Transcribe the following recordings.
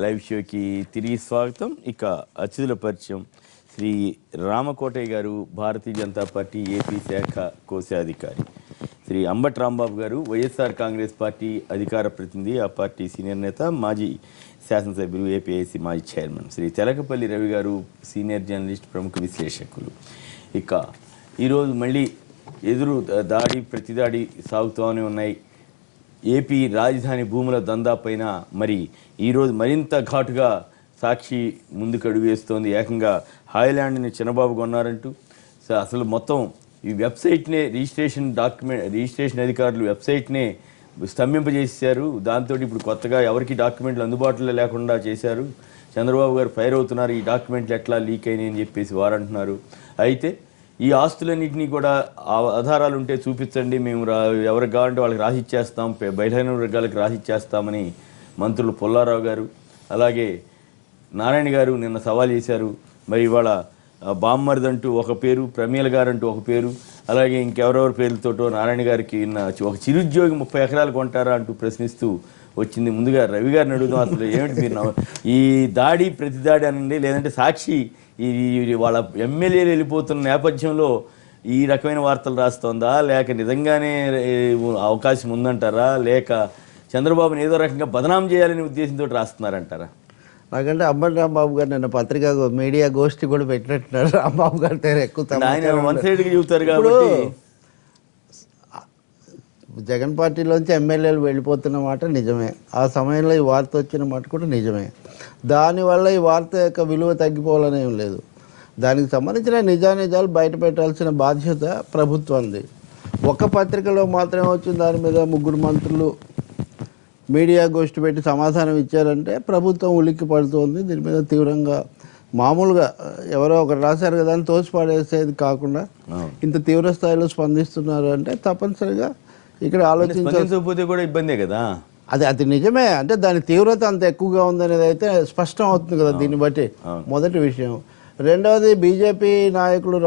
Live షోకి తిరిగి స్వాగతం. ఇక అతిథుల పరిచయం. శ్రీ రామకోటయ్య గారు, భారతీయ జనతా పార్టీ ఏపీ శాఖ కోశాధికారి. శ్రీ అంబటి రాంబాబు గారు, వైఎస్ఆర్ కాంగ్రెస్ పార్టీ అధికార ప్రతినిధి, ఆ పార్టీ సీనియర్ నేత, మాజీ శాసనసభ్యులు, ఏపీఐసి మాజీ చైర్మన్. శ్రీ తెలకపల్లి రవి గారు, సీనియర్ జర్నలిస్ట్, ప్రముఖ విశ్లేషకులు. ఇక ఈరోజు మళ్ళీ ఎదురు దాడి ప్రతిదాడి సాగుతూనే ఉన్నాయి. ఏపీ రాజధాని భూముల దందా పైన మరి ఈరోజు మరింత ఘాటుగా సాక్షి ముందుకు అడుగు వేస్తోంది. ఏకంగా హాయ్లాండ్ని చిన్నబాబు కొన్నారంటూ అసలు మొత్తం ఈ వెబ్సైట్నే రిజిస్ట్రేషన్ అధికారులు వెబ్సైట్నే స్తంభింపజేశారు. దాంతో ఇప్పుడు కొత్తగా ఎవరికి డాక్యుమెంట్లు అందుబాటులో లేకుండా చేశారు. చంద్రబాబు గారు ఫైర్ అవుతున్నారు, ఈ డాక్యుమెంట్లు ఎట్లా లీక్ అయినాయి అని చెప్పేసి వారు అంటున్నారు. అయితే ఈ ఆస్తులన్నింటినీ కూడా ఆధారాలు ఉంటే చూపించండి, మేము ఎవరికి కావాలంటే వాళ్ళకి రాసిచ్చేస్తాం, బలహీన వర్గాలకు రాసిచ్చేస్తామని మంత్రులు పుల్లారావు గారు అలాగే నారాయణ గారు నిన్న సవాల్ చేశారు. మరి ఇవాళ బామ్మర్ది అంటూ ఒక పేరు, ప్రమీల గారు అంటూ ఒక పేరు, అలాగే ఇంకెవరెవరి పేర్లతోటో నారాయణ గారికి ఒక చిరుద్యోగి 30 ఎకరాలు కొంటారా అంటూ ప్రశ్నిస్తూ వచ్చింది. ముందుగా రవి గారిని అడుగుదాం, అసలు ఏమిటి మీరు ఈ దాడి ప్రతిదాడి అనండి, లేదంటే సాక్షి ఈ వాళ్ళ ఎమ్మెల్యేలు వెళ్ళిపోతున్న నేపథ్యంలో ఈ రకమైన వార్తలు రాస్తోందా, లేక నిజంగానే అవకాశం ఉందంటారా, లేక చంద్రబాబుని ఏదో రకంగా బదనాం చేయాలనే ఉద్దేశంతో రాస్తున్నారంటారా? నాకంటే అంబటి రాంబాబు గారు నిన్న పత్రిక మీడియా గోష్ఠి కూడా పెట్టినట్టున్నారు. రాంబాబు గారి దగ్గర ఎక్కువ ఆయన వన్ సైడ్గా చెబుతారు కాబట్టి. జగన్ పార్టీలోంచి ఎమ్మెల్యేలు వెళ్ళిపోతున్న మాట నిజమే, ఆ సమయంలో ఈ వార్త వచ్చిన మాట కూడా నిజమే. దానివల్ల ఈ వార్త యొక్క విలువ తగ్గిపోవాలనేం లేదు. దానికి సంబంధించిన నిజానిజాలు బయట పెట్టాల్సిన బాధ్యత ప్రభుత్వంది. ఒక పత్రికలో మాత్రమే వచ్చిన దాని మీద 3 మంత్రులు మీడియా గోష్ఠి పెట్టి సమాధానం ఇచ్చారంటే ప్రభుత్వం ఉలిక్కి పడుతోంది. దీని మీద తీవ్రంగా మామూలుగా ఎవరో ఒకరు రాశారు కదా అని తోసిపాడేసేది కాకుండా ఇంత తీవ్ర స్థాయిలో స్పందిస్తున్నారు అంటే తప్పనిసరిగా ఇక్కడ ఆలోచించకపోతే కూడా ఇబ్బందే కదా. అది నిజమే, అంటే దాని తీవ్రత అంత ఎక్కువగా ఉందనేది అయితే స్పష్టం అవుతుంది కదా దీన్ని బట్టి. మొదటి విషయం. రెండవది, బీజేపీ నాయకులు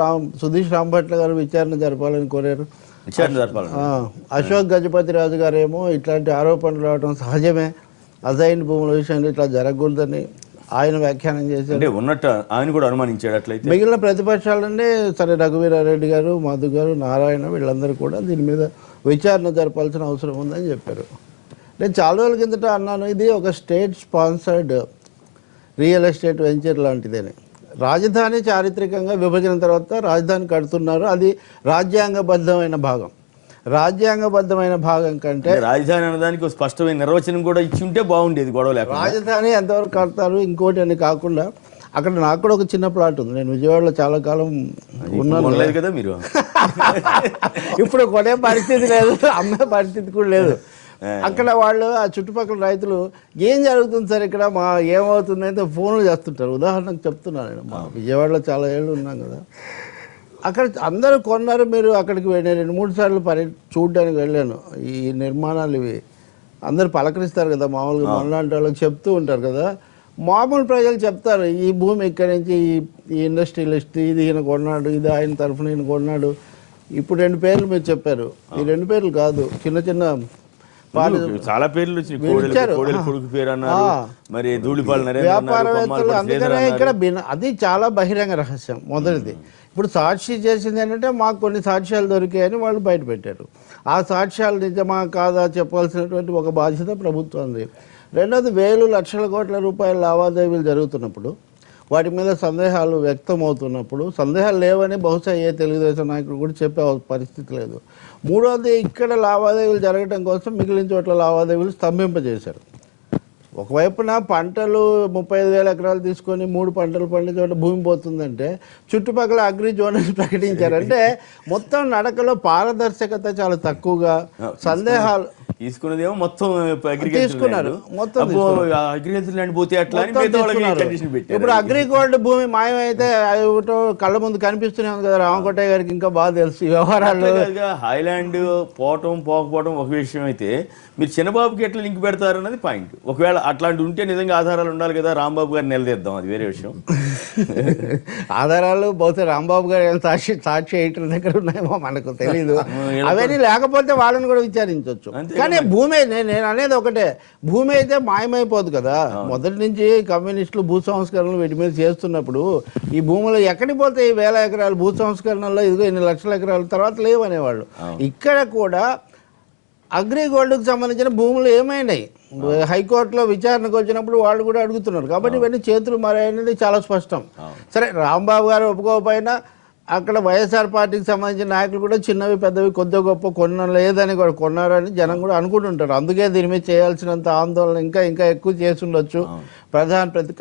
సుధీష్ రాంభట్ల గారు విచారణ జరపాలని కోరారు. అశోక్ గజపతి రాజు గారేమో ఇట్లాంటి ఆరోపణలు రావడం సహజమే, అజైన్ భూముల విషయంలో ఇట్లా జరగకూడదని ఆయన వ్యాఖ్యానం చేశారు. ఉన్నట్టు ఆయన కూడా అనుమానించాడు. అట్లయితే మిగిలిన ప్రతిపక్షాలంటే సరే రఘువీరారెడ్డి గారు, మధు గారు, నారాయణ వీళ్ళందరూ కూడా దీని మీద విచారణ జరపాల్సిన అవసరం ఉందని చెప్పారు. నేను చాలా రోజుల కిందట అన్నాను, ఇది ఒక state sponsored real estate venture లాంటిదని. రాజధాని చారిత్రకంగా విభజన తర్వాత రాజధాని కడుతున్నారు, అది రాజ్యాంగబద్ధమైన భాగం. రాజ్యాంగబద్ధమైన భాగం కంటే రాజధాని అనడానికి స్పష్టమైన నిర్వచనం కూడా ఇచ్చి ఉంటే బాగుండేది, గొడవ లేక. రాజధాని ఎంతవరకు కడతారు ఇంకోటి అని కాకుండా అక్కడ నాకు కూడా ఒక చిన్న ప్లాట్ ఉంది. నేను విజయవాడలో చాలా కాలం ఉన్నాను కదా. మీరు ఇప్పుడు కొనే పరిస్థితి లేదు, అమ్మే పరిస్థితి కూడా లేదు. అక్కడ వాళ్ళు ఆ చుట్టుపక్కల రైతులు ఏం జరుగుతుంది సార్ ఇక్కడ, మా ఏమవుతుంది అయితే ఫోన్లు చేస్తుంటారు. ఉదాహరణకు చెప్తున్నాను, నేను మా విజయవాడలో చాలా ఏళ్ళు ఉన్నాం కదా, అక్కడ అందరూ కొన్నారు. మీరు అక్కడికి 2-3 సార్లు చూడడానికి వెళ్ళాను. ఈ నిర్మాణాలు ఇవి అందరు పలకరిస్తారు కదా మామూలుగా, మనలాంటి వాళ్ళకి చెప్తూ ఉంటారు కదా. మామూలు ప్రజలు చెప్తారు, ఈ భూమి ఇక్కడి నుంచి ఈ ఇండస్ట్రియలిస్ట్ ఇది ఈయన కొన్నాడు, ఇది ఆయన తరఫున ఈయన కొన్నాడు. ఇప్పుడు 2 పేర్లు మీరు చెప్పారు, ఈ 2 పేర్లు కాదు, చిన్న చిన్న చాలా పేర్లు వ్యాపారవేత్తలు. అందుకనే ఇక్కడ అది చాలా బహిరంగ రహస్యం. మొదటిది, ఇప్పుడు సాక్షి చేసింది ఏంటంటే మాకు కొన్ని సాక్ష్యాలు దొరికాయని వాళ్ళు బయట పెట్టారు. ఆ సాక్ష్యాలు నిజమా కాదా చెప్పాల్సినటువంటి ఒక బాధ్యత ప్రభుత్వంది. రెండోది, వేలు లక్షల కోట్ల రూపాయల లావాదేవీలు జరుగుతున్నప్పుడు, వాటి మీద సందేహాలు వ్యక్తం అవుతున్నప్పుడు, సందేహాలు లేవని బహుశా ఏ తెలుగుదేశం నాయకుడు కూడా చెప్పే పరిస్థితి లేదు. మూడోది, ఇక్కడ లావాదేవీలు జరగడం కోసం మిగిలిన చోట్ల లావాదేవీలు స్తంభింపజేశారు. ఒకవైపున పంటలు 35,000 ఎకరాలు తీసుకొని 3 పంటలు పండే చోట భూమి పోతుందంటే చుట్టుపక్కల అగ్రి జోన్ ప్రకటించారు. అంటే మొత్తం నడకలో పారదర్శకత చాలా తక్కువగా, సందేహాలు తీసుకున్నదేమో మొత్తం తీసుకున్నారు. మొత్తం అగ్రికల్చర్ ల్యాండ్ పోతే అట్లా. ఇప్పుడు అగ్రిగోల్డ్ భూమి మాయమైతే కళ్ళ ముందు కనిపిస్తూనే ఉంది కదా. రామకోటయ్య గారికి ఇంకా బాగా తెలుసు ఈ వ్యవహారాలు. హైలాండ్ పోవటం పోకపోవడం ఒక విషయం అయితే, మీరు చిన్నబాబుకి ఎట్లా లింక్ పెడతారు అన్నది పాయింట్. ఒకవేళ అట్లాంటి ఉంటే నిజంగా ఆధారాలు ఉండాలి కదా. రాంబాబు గారిని నిలదీద్దాం, అది వేరే విషయం. ఆధారాలు బహుశా రాంబాబు గారు ఏమైనా సాక్షి ఎయిటర్ దగ్గర ఉన్నాయేమో మనకు తెలీదు. అవన్నీ లేకపోతే వాళ్ళని కూడా విచారించవచ్చు. అంతే కానీ భూమి నేను అనేది ఒకటే, భూమి అయితే మాయమైపోదు కదా. మొదటి నుంచి కమ్యూనిస్టులు భూ సంస్కరణలు వీటి మీద చేస్తున్నప్పుడు ఈ భూములు ఎక్కడికి పోతాయి? వేల ఎకరాలు భూ సంస్కరణలో ఇదిగో ఇన్ని లక్షల ఎకరాల తర్వాత లేవనేవాళ్ళు. ఇక్కడ కూడా అగ్రిగోల్డ్కి సంబంధించిన భూములు ఏమైనాయి? హైకోర్టులో విచారణకు వచ్చినప్పుడు వాళ్ళు కూడా అడుగుతున్నారు. కాబట్టి ఇవన్నీ చేతులు మారాయనేది చాలా స్పష్టం. సరే, రాంబాబు గారు ఒప్పుకోకపోయినా అక్కడ వైఎస్ఆర్ పార్టీకి సంబంధించిన నాయకులు కూడా చిన్నవి పెద్దవి కొద్ది గొప్ప లేదని కూడా కొన్నారని జనం కూడా అనుకుంటుంటారు. అందుకే దీని మీద చేయాల్సినంత ఆందోళన ఇంకా ఎక్కువ చేసి ఉండొచ్చు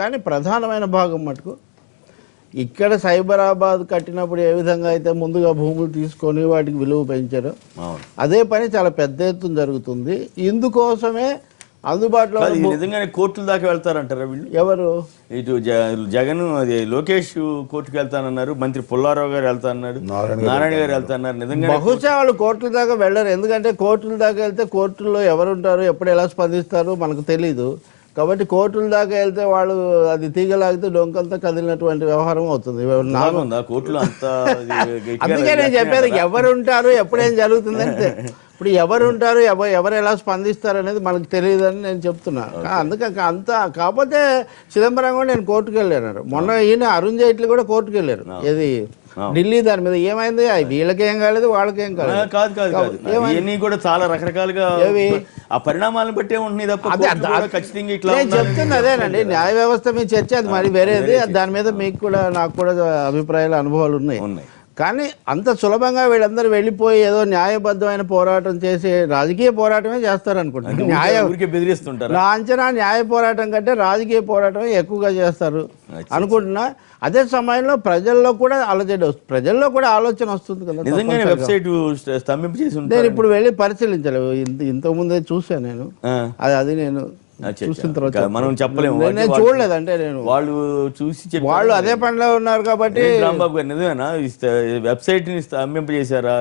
కానీ ప్రధానమైన భాగం మటుకు ఇక్కడ సైబరాబాద్ కట్టినప్పుడు ఏ విధంగా అయితే ముందుగా భూములు తీసుకొని వాటికి విలువ పెంచారో అదే పని చాలా పెద్ద ఎత్తున జరుగుతుంది. ఇందుకోసమే అందుబాటులో నిజంగానే కోర్టుల దాకా వెళ్తారంటారా వీళ్ళు? ఎవరు? ఇటు జగన్ అది లోకేష్ కోర్టుకు వెళ్తానన్నారు, మంత్రి పుల్లారావు గారు వెళ్తానన్నారు, నారాయణ గారు వెళ్తాన్నారు. నిజంగా బహుశా వాళ్ళు కోర్టుల దాకా వెళ్ళరు. ఎందుకంటే కోర్టుల దాకా వెళ్తే కోర్టుల్లో ఎవరుంటారు, ఎప్పుడు ఎలా స్పందిస్తారో మనకు తెలీదు. కాబట్టి కోర్టుల దాకా వెళ్తే వాళ్ళు అది తీగలాగితే డొంకంతా కదిలినటువంటి వ్యవహారం అవుతుంది. అందుకే నేను చెప్పేది ఎవరుంటారు, ఎప్పుడేం జరుగుతుంది అంటే ఇప్పుడు ఎవరుంటారు, ఎవరు ఎలా స్పందిస్తారు అనేది మనకు తెలియదని నేను చెప్తున్నా. అందుకే కాకపోతే చిదంబరం కూడా నేను కోర్టుకు వెళ్ళాను. మొన్న ఈయన అరుణ్ జైట్లీ కూడా కోర్టుకు వెళ్ళారు. ఏది ఢిల్లీ దాని మీద ఏమైంది? వీళ్ళకేం కాలేదు, వాళ్ళకేం కాలేదు. కాదు ఇవన్నీ కూడా చాలా రకరకాలుగా ఆ పరిణామాలను బట్టే ఉంటుంది తప్ప ఖచ్చితంగా ఇట్లా నేను చెప్తున్నా అదేనండి. న్యాయ వ్యవస్థ మీద చర్చ అది మరి వేరేది. దాని మీద మీకు కూడా నాకు కూడా అభిప్రాయాలు అనుభవాలు ఉన్నాయి. కానీ అంత సులభంగా వీళ్ళందరూ వెళ్ళిపోయి ఏదో న్యాయబద్ధమైన పోరాటం చేసి రాజకీయ పోరాటమే చేస్తారు అనుకుంటున్నారు. బెదిరిస్తుంటారు. నా అంచనా న్యాయ పోరాటం కంటే రాజకీయ పోరాటమే ఎక్కువగా చేస్తారు అనుకుంటున్నా. అదే సమయంలో ప్రజల్లో కూడా ఆలోచన వస్తుంది కదా. నిజంగానే వెబ్సైట్ స్తంభింపు చేసి నేను ఇప్పుడు వెళ్ళి పరిశీలించలేదు. ఇంతకుముందే చూసాను నేను. అది నేను చూసిన తర్వాత మనం చెప్పలేము, నేను చూడలేదంటే నేను వాళ్ళు చూసి వాళ్ళు అదే పనిలో ఉన్నారు కాబట్టి. రాంబాబు గారు నిజమేనా వెబ్సైట్ ని స్తంభింప చేశారా?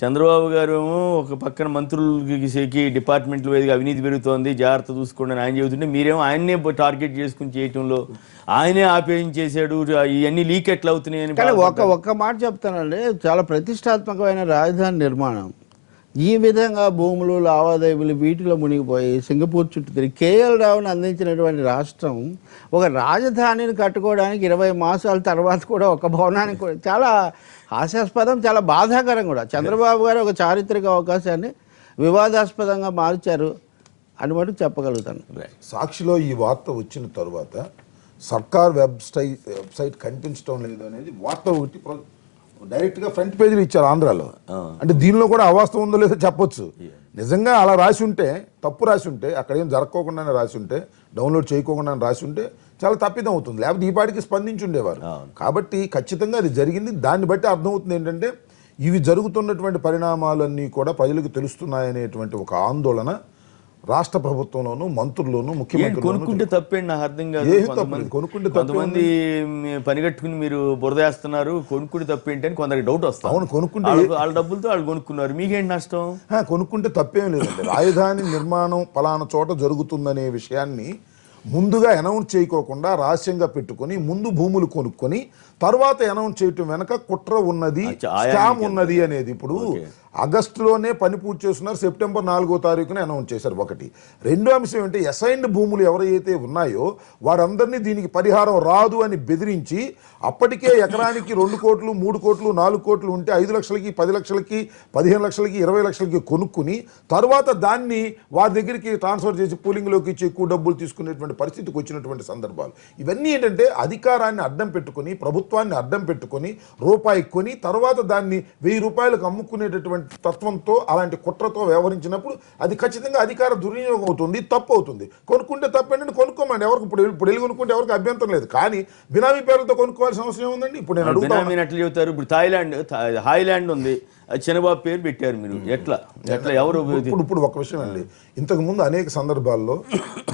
చంద్రబాబు గారు ఒక పక్కన మంత్రులకి డిపార్ట్మెంట్ల వేదిక అవినీతి పెరుగుతోంది, జాగ్రత్త చూసుకోండి ఆయన చెబుతుంటే మీరేమో ఆయన్నే టార్గెట్ చేసుకుని చేయటంలో ఆయనే ఆపేయించేశాడు, ఇవన్నీ లీక్ ఎట్లా అవుతున్నాయని. కానీ ఒక్క మాట చెప్తానండి, చాలా ప్రతిష్టాత్మకమైన రాజధాని నిర్మాణం ఈ విధంగా భూములు లావాదేవీలు వీటిలో మునిగిపోయి సింగపూర్ చుట్టూ తిరిగి కేఎల్ రావుని అందించినటువంటి రాష్ట్రం ఒక రాజధానిని కట్టుకోవడానికి 20 మాసాల తర్వాత కూడా ఒక భవనానికి కూడా చాలా హాస్యాస్పదం, చాలా బాధాకరం కూడా. చంద్రబాబు గారు ఒక చారిత్రక అవకాశాన్ని వివాదాస్పదంగా మార్చారు అని మటుకు చెప్పగలుగుతాను. సాక్షిలో ఈ వార్త వచ్చిన తర్వాత సర్కార్ వెబ్సైట్ కనిపించడం లేదు అనేది వార్త ఒకటి డైరెక్ట్గా ఫ్రంట్ పేజీలు ఇచ్చారు ఆంధ్రాలో. అంటే దీనిలో కూడా అవాస్తవం ఉందో లేదో చెప్పొచ్చు. నిజంగా అలా రాసి ఉంటే, తప్పు రాసి ఉంటే, అక్కడ ఏం జరగకోకుండానే రాసి ఉంటే, డౌన్లోడ్ చేయకోకుండానే రాసి ఉంటే చాలా తప్పిదం అవుతుంది. లేకపోతే ఈ పాటికి స్పందించి ఉండేవారు. కాబట్టి ఖచ్చితంగా అది జరిగింది. దాన్ని బట్టి అర్థమవుతుంది ఏంటంటే ఇవి జరుగుతున్నటువంటి పరిణామాలన్నీ కూడా ప్రజలకు తెలుస్తున్నాయనేటువంటి ఒక ఆందోళన రాష్ట్ర ప్రభుత్వంలోను, మంత్రుల్లోను, ముఖ్యమంత్రి. కొనుక్కుంటే తప్పేండి, నాకు అర్థం కాదు. కొనుక్కుంటే కొంతమంది పని కట్టుకుని మీరు బురద వేస్తున్నారు, కొనుక్కుంటే తప్పేంటి అని కొందరికి డౌట్ వస్తుంది. అవును, కొనుక్కుంటే వాళ్ళ డబ్బులతో వాళ్ళు కొనుక్కున్నారు, మీకేంటి నష్టం? కొనుక్కుంటే తప్పేం లేదండి. రాజధాని నిర్మాణం పలానా చోట జరుగుతుందనే విషయాన్ని ముందుగా అనౌన్స్ చేయకోకుండా రహస్యంగా పెట్టుకొని ముందు భూములు కొనుక్కొని తర్వాత అనౌన్స్ చేయటం వెనక కుట్ర ఉన్నది, స్కామ్ ఉన్నది అనేది. ఇప్పుడు ఆగస్టులోనే పని పూర్తి చేస్తున్నారు, సెప్టెంబర్ 4వ తారీఖున అనౌన్స్ చేశారు. ఒకటి. రెండో అంశం ఏంటంటే అసైన్డ్ భూములు ఎవరైతే ఉన్నాయో వారందరినీ దీనికి పరిహారం రాదు అని బెదిరించి అప్పటికే ఎకరానికి 2 కోట్లు 3 కోట్లు 4 కోట్లు ఉంటే 5 లక్షలకి 10 లక్షలకి 15 లక్షలకి 20 లక్షలకి కొనుక్కుని తర్వాత దాన్ని వారి దగ్గరికి ట్రాన్స్ఫర్ చేసి పూలింగ్లోకి ఇచ్చి ఎక్కువ డబ్బులు తీసుకునేటువంటి పరిస్థితికి వచ్చినటువంటి సందర్భాలు. ఇవన్నీ ఏంటంటే అధికారాన్ని అడ్డం పెట్టుకొని, ప్రభుత్వాన్ని అడ్డం పెట్టుకొని రూపాయి కొని తర్వాత దాన్ని 1000 రూపాయలకు అమ్ముకునేటటువంటి తత్వంతో అలాంటి కుట్రతో వ్యవహరించినప్పుడు అది ఖచ్చితంగా అధికార దుర్వినియోగం అవుతుంది, తప్పు అవుతుంది. కొనుక్కుంటే తప్పేంటంటే కొనుక్కోమండి, ఎవరికి ఇప్పుడు వెళ్ళి కొనుక్కుంటే ఎవరికి అభ్యంతరం లేదు. కానీ బినామీ పేరుతో కొనుక్కోవాల్సిన అవసరం ఉందండి. ఇప్పుడు నేను అడుగుతాను ఎట్లా చెబుతారు? ఇప్పుడు హాయిలాండ్ ఉంది, చంద్రబాబు పేరు పెట్టారు, మీరు ఎట్లా ఎవరు? ఇప్పుడు ఒక విషయం అండి, ఇంతకుముందు అనేక సందర్భాల్లో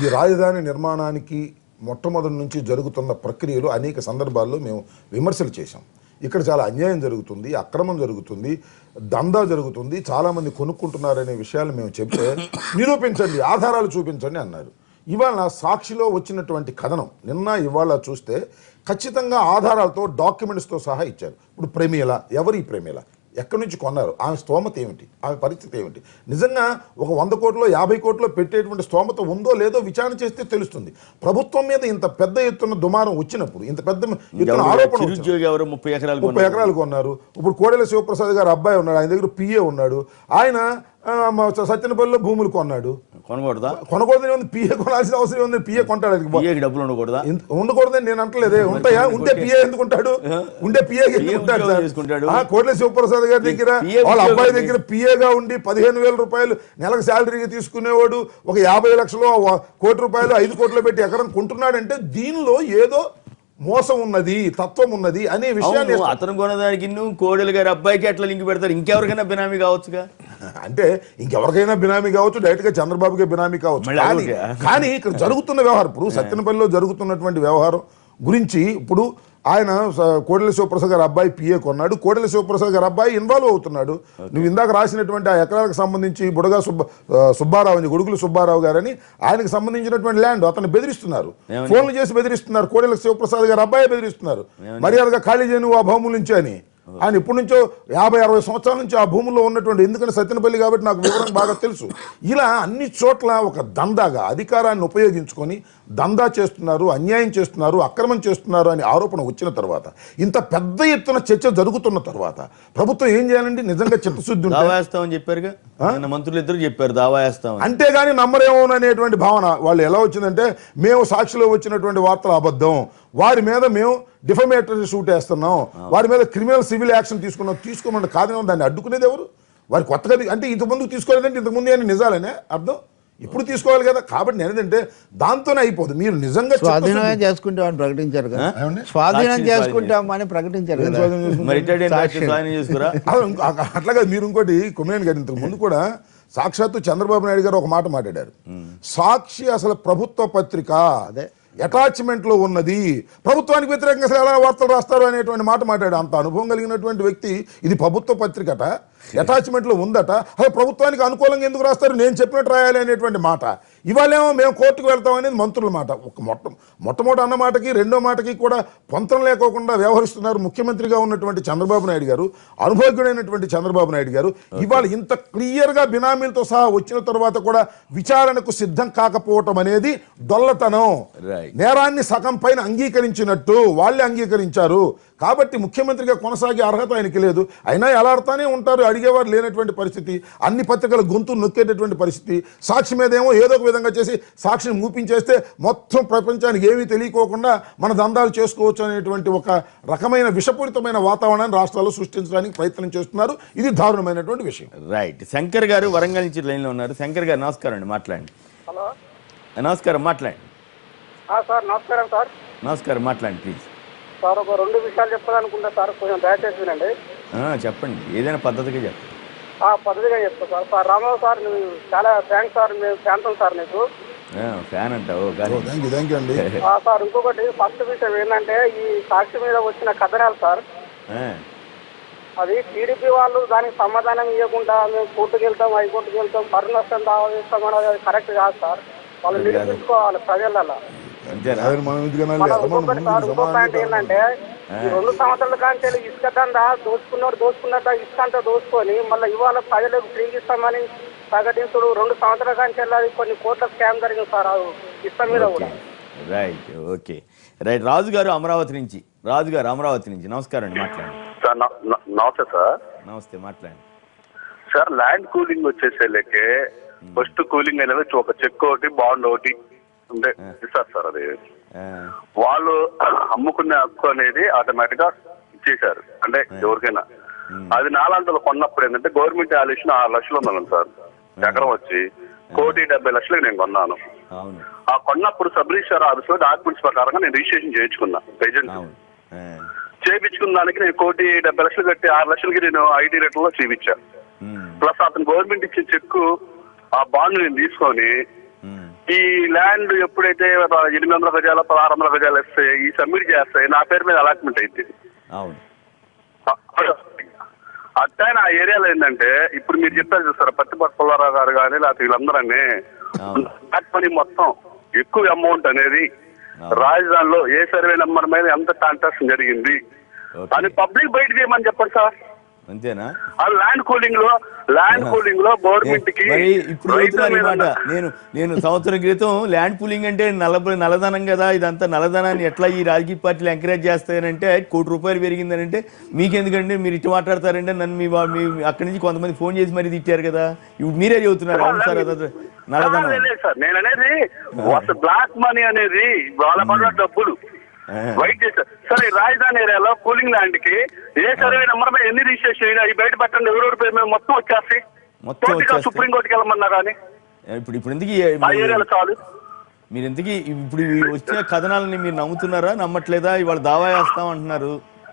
ఈ రాజధాని నిర్మాణానికి మొట్టమొదటి నుంచి జరుగుతున్న ప్రక్రియలు అనేక సందర్భాల్లో మేము విమర్శలు చేశాం. ఇక్కడ చాలా అన్యాయం జరుగుతుంది, అక్రమం జరుగుతుంది, దందా జరుగుతుంది, చాలామంది కొనుక్కుంటున్నారనే విషయాలు మేము చెప్తే నిరూపించండి, ఆధారాలు చూపించండి అన్నారు. ఇవాళ సాక్షిలో వచ్చినటువంటి కథనం నిన్న ఇవాళ చూస్తే ఖచ్చితంగా ఆధారాలతో డాక్యుమెంట్స్తో సహా ఇచ్చారు. ఇప్పుడు ప్రమేల ఎవరు? ఈ ప్రమేల ఎక్కడి నుంచి కొన్నారు, ఆమె స్తోమత ఏమిటి, ఆమె పరిస్థితి ఏమిటి, నిజంగా ఒక 100 కోట్లో 50 కోట్లో పెట్టేటువంటి స్తోమత ఉందో లేదో విచారణ చేస్తే తెలుస్తుంది. ప్రభుత్వం మీద ఇంత పెద్ద ఎత్తున దుమారం వచ్చినప్పుడు, ఇంత పెద్ద ఎత్తున ఆరోపణ చిరుద్యోగి ఎవరు 30 ఎకరాలు 30 ఎకరాలు కొన్నారు. ఇప్పుడు కోడెల శివప్రసాద్ గారు అబ్బాయి ఉన్నాడు, ఆయన దగ్గర పిఏ ఉన్నాడు, ఆయన సత్యనపల్లిలో భూములు కొన్నాడు. కొనకూడదని పిఏ కొనాల్సిన అవసరం ఉంది, పిఏ కొంటాడు, డబ్బులు ఉండకూడదా? ఉండకూడదని నేను అంటలేదే, ఉంటాయా? ఉంటే పిఏ ఎందుకుంటాడు, ఉంటే పిఏ ఎందుకుంటాడు? కోట్ల శివప్రసాద్ గారి దగ్గర వాళ్ళ అబ్బాయి దగ్గర పిఏగా ఉండి 15,000 రూపాయలు నెలకు శాలరీగా తీసుకునేవాడు ఒక 50 లక్షలు 1 కోటి రూపాయలు 5 కోట్లు పెట్టి ఎకరం కొంటున్నాడంటే దీనిలో ఏదో మోసం ఉన్నది, తత్వం ఉన్నది అనే విషయాన్ని అతను కొనదానికి కోడెల గారి అబ్బాయికి ఎట్లా లింక్ పెడతారు? ఇంకెవరికైనా బినామీ కావచ్చుగా. అంటే ఇంకెవరికైనా బినామీ కావచ్చు, డైరెక్ట్ గా చంద్రబాబుకే బినామీ కావచ్చు. కానీ ఇక్కడ జరుగుతున్న వ్యవహారం, ఇప్పుడు సత్యనపల్లిలో జరుగుతున్నటువంటి వ్యవహారం గురించి ఇప్పుడు ఆయన కోడెల శివప్రసాద్ గారి అబ్బాయి పిఏ కొన్నాడు, కోడెల శివప్రసాద్ గారి అబ్బాయి ఇన్వాల్వ్ అవుతున్నాడు. నువ్వు ఇందాక రాసినటువంటి ఆ ఎకరాలకు సంబంధించి బుడగా సుబ్బారావు గొడుగులు సుబ్బారావు గారని ఆయనకు సంబంధించినటువంటి ల్యాండ్ అతను బెదిరిస్తున్నారు, ఫోన్లు చేసి బెదిరిస్తున్నారు. కోడెల శివప్రసాద్ గారి అబ్బాయి బెదిరిస్తున్నారు, మర్యాదగా ఖాళీ చేయను ఆ భూముల నుంచి అని. ఆయన ఇప్పటి నుంచో 50-60 సంవత్సరాల నుంచి ఆ భూముల్లో ఉన్నటువంటి, ఎందుకంటే సత్యనపల్లి కాబట్టి నాకు వివరం బాగా తెలుసు. ఇలా అన్ని చోట్ల ఒక దందాగా అధికారాన్ని ఉపయోగించుకొని దందా చేస్తున్నారు, అన్యాయం చేస్తున్నారు, అక్రమం చేస్తున్నారు అనే ఆరోపణ వచ్చిన తర్వాత, ఇంత పెద్ద ఎత్తున చర్చ జరుగుతున్న తర్వాత ప్రభుత్వం ఏం చేయాలండి? నిజంగా చిత్తశుద్ధి దావాస్తామని చెప్పారుగా మంత్రులు ఇద్దరు చెప్పారు, దావాస్తాం అంతేగాని నమ్మరేమో అనేటువంటి భావన వాళ్ళు ఎలా వచ్చిందంటే, మేము సాక్షిలో వచ్చినటువంటి వార్తలు అబద్ధం, వారి మీద మేము డిఫమేటరీ సూట్ వేస్తున్నాం, వారి మీద క్రిమినల్ సివిల్ యాక్షన్ తీసుకోమని కాదని దాన్ని అడ్డుకునేది ఎవరు? వారి కొత్తగా అంటే ఇంతకుముందు తీసుకోలేదంటే ఇంతకుముందు అని నిజాలనే అర్థం, ఇప్పుడు తీసుకోవాలి కదా. కాబట్టి నేను ఏంటంటే దాంతోనే అయిపోదు. మీరు నిజంగా స్వాధీనం చేసుకుంటామని ప్రకటించారు కదా, స్వాధీనం చేసుకుంటామని ప్రకటించారు కదా. అట్లాగా మీరు ఇంకోటి కొమ్మినేని గారు ఇంతకు ముందు కూడా సాక్షాత్తు చంద్రబాబు నాయుడు గారు ఒక మాట మాట్లాడారు, సాక్షి అసలు ప్రభుత్వ పత్రిక, అదే అటాచ్మెంట్ లో ఉన్నది, ప్రభుత్వానికి వ్యతిరేకంగా అసలు ఎలా వార్తలు రాస్తారు అనేటువంటి మాట మాట్లాడు. అంత అనుభవం కలిగినటువంటి వ్యక్తి ఇది ప్రభుత్వ పత్రికట, అటాచ్మెంట్ లో ఉందట, అసలు ప్రభుత్వానికి అనుకూలంగా ఎందుకు రాస్తారు, నేను చెప్పినట్టు రాయాలి అనేటువంటి మాట. ఇవాళేమో మేము కోర్టుకు వెళ్తాం అనేది మంత్రుల మాట. మొట్టమొదటి అన్న మాటకి రెండో మాటకి కూడా పొంతం లేకోకుండా వ్యవహరిస్తున్నారు ముఖ్యమంత్రిగా ఉన్నటువంటి చంద్రబాబు నాయుడు గారు, అనుభవజ్ఞుడైనటువంటి చంద్రబాబు నాయుడు గారు. ఇవాళ ఇంత క్లియర్ గా బినామీలతో సహా వచ్చిన తర్వాత కూడా విచారణకు సిద్ధం కాకపోవటం అనేది దొల్లతనం. నేరాన్ని సగం పైన అంగీకరించినట్టు వాళ్ళే అంగీకరించారు. కాబట్టి ముఖ్యమంత్రిగా కొనసాగే అర్హత ఆయనకి లేదు. అయినా ఎలాడుతానే ఉంటారు, అడిగేవారు లేనటువంటి పరిస్థితి, అన్ని పత్రికల గొంతు నొక్కేటటువంటి పరిస్థితి. సాక్షి మీద ఏమో ఏదో ఒక విధంగా చేసి సాక్షిని మూపించేస్తే మొత్తం ప్రపంచానికి ఏమీ తెలియకోకుండా మన దందాలు చేసుకోవచ్చు అనేటువంటి ఒక రకమైన విషపూరితమైన వాతావరణాన్ని రాష్ట్రాల్లో సృష్టించడానికి ప్రయత్నం చేస్తున్నారు. ఇది దారుణమైనటువంటి విషయం. రైట్. శంకర్ గారు వరంగల్ నుంచి లైన్లో ఉన్నారు. శంకర్ గారు నమస్కారం అండి, మాట్లాడండి. హలో, నమస్కారం, మాట్లాడండి. సార్ నమస్కారం. సార్ నమస్కారం, మాట్లాడండి ప్లీజ్. సార్ ఒక 2 విషయాలు చెప్పాలనుకుంటా సార్, కొంచెం దయచేసి వినండి. చెప్పండి, ఏదైనా పద్ధతిగా చెప్పండి. పద్ధతిగా చెప్తా సార్. సార్ రామారావు సార్, నువ్వు చాలా థ్యాంక్స్ సార్, మేము ఫ్యాన్ సార్ నీకు. ఫ్యాన్ అంటావు అండి. సార్ ఇంకొకటి ఫస్ట్ విషయం ఏంటంటే, ఈ సాక్షి మీద వచ్చిన కథనాలు సార్, అది టీడీపీ వాళ్ళు దానికి సమాధానం ఇవ్వకుండా మేము కోర్టుకు వెళ్తాం, హైకోర్టుకు వెళ్తాం, పరు నష్టం దావా చేస్తాం అనేది అది కరెక్ట్ కాదు సార్. వాళ్ళు నిరూపించుకోవాలి ప్రజలలో. ఇంకో పాయింట్ ఏంటంటే, ఈ 2 సంవత్సరాల కాంచి ఇసుక దందా దోచుకున్నట్ట ఇసుక అంతా దోచుకొని మళ్ళీ ఇవాళ ప్రజలకు ఫ్రీగా ఇస్తామని ప్రకటించుడు 2 సంవత్సరాల కాంచి కొన్ని కోట్ల స్కామ్ జరిగింది సార్ ఇసుక మీద కూడా. Right, okay right. రాజు గారు అమరావతి నుంచి, నమస్కారం అండి, మాట్లాడండి. నమస్తే సార్. నమస్తే, మాట్లాడండి సార్. ల్యాండ్ కూలింగ్ వచ్చేసేలకే ఫస్ట్ కూలింగ్ అనేది ఒక చెక్ ఒకటి బాండ్ ఒకటి ఉండే ఇస్తారు సార్. అది వాళ్ళు అమ్ముకునే హక్కు అనేది ఆటోమేటిక్ గా ఇచ్చేసారు, అంటే ఎవరికైనా. అది 400 కొన్నప్పుడు ఏంటంటే గవర్నమెంట్ వాల్యుయేషన్ 6 లక్షలు ఉన్నాను సార్. ఎకరం వచ్చి 1,70,00,000 నేను కొన్నాను. ఆ కొన్నప్పుడు సబ్ రిజిస్టర్ ఆఫీస్ లో డాక్యుమెంట్స్ ప్రకారంగా నేను రిజిస్ట్రేషన్ చేయించుకున్నా. ప్రజెంట్ చేయించుకున్న దానికి నేను 1,70,00,000 కట్టి 6 లక్షలకి నేను ఐటీ రేట్లలో చూపించా. ప్లస్ అతను గవర్నమెంట్ ఇచ్చిన చెక్కు ఆ బాండ్ నేను తీసుకొని ఈ ల్యాండ్ ఎప్పుడైతే 800 గజాలు 1600 గజాలు వస్తే ఈ సబ్మిట్ చేస్తే నా పేరు మీద అలాట్మెంట్ అయింది. అట్టాయన ఆ ఏరియాలో ఏంటంటే, ఇప్పుడు మీరు చెప్పారు చూస్తారా పత్తిపట్టు పుల్లారావు గారు కానీ లేకపోతే వీళ్ళందరూ మనీ మొత్తం ఎక్కువ అమౌంట్ అనేది రాజధానిలో ఏ సర్వే నెంబర్ మీద ఎంత ట్రాన్సాక్షన్ జరిగింది అని పబ్లిక్ బయట చేయమని చెప్పండి సార్. అంతేనా? ఆ ల్యాండ్ కూలింగ్ లో గవర్నమెంట్ కి మరి ఇప్పుడు చెబుతున్నారు ఈ మాట. నేను సంవత్సరం క్రితం ల్యాండ్ పూలింగ్ అంటే నల్లధనం కదా, ఇదంతా నల్లధనాన్ని ఎట్లా ఈ రాజకీయ పార్టీలు ఎంకరేజ్ చేస్తాయనంటే ₹1,00,00,000 పెరిగిందనంటే మీకెందుకంటే మీరు ఇటు మాట్లాడతారంటే నన్ను మీ అక్కడి నుంచి కొంతమంది ఫోన్ చేసి మరీ తిట్టారు కదా, ఇప్పుడు మీరే చెబుతున్నారు అవును సార్ నల్లధనం. సార్ నేను అనేది బ్లాక్ మనీ అనేది వాళ్ళ పడిన డబ్బులు వైట్ చేశారు. సరే రాజధాని ఏరియాలో కూలింగ్ ల్యాండ్ కి ఏ సర్వే నెంబర్ మీద ఎన్ని రిజిస్ట్రేషన్ అయినా ఈ బయట పెట్టండి ఎవరెవరి పేరు మీద మొత్తం వచ్చేస్తాయి. సుప్రీంకోర్టుకి వెళ్ళమన్నారు కానీ ఇప్పుడు ఎందుకు ఆ ఏరియాలో చాలు. మీరు ఎందుకు ఇప్పుడు వచ్చిన కథనాలని మీరు నమ్ముతున్నారా నమ్మట్లేదా? ఇవాళ దావా వేస్తాం అంటున్నారు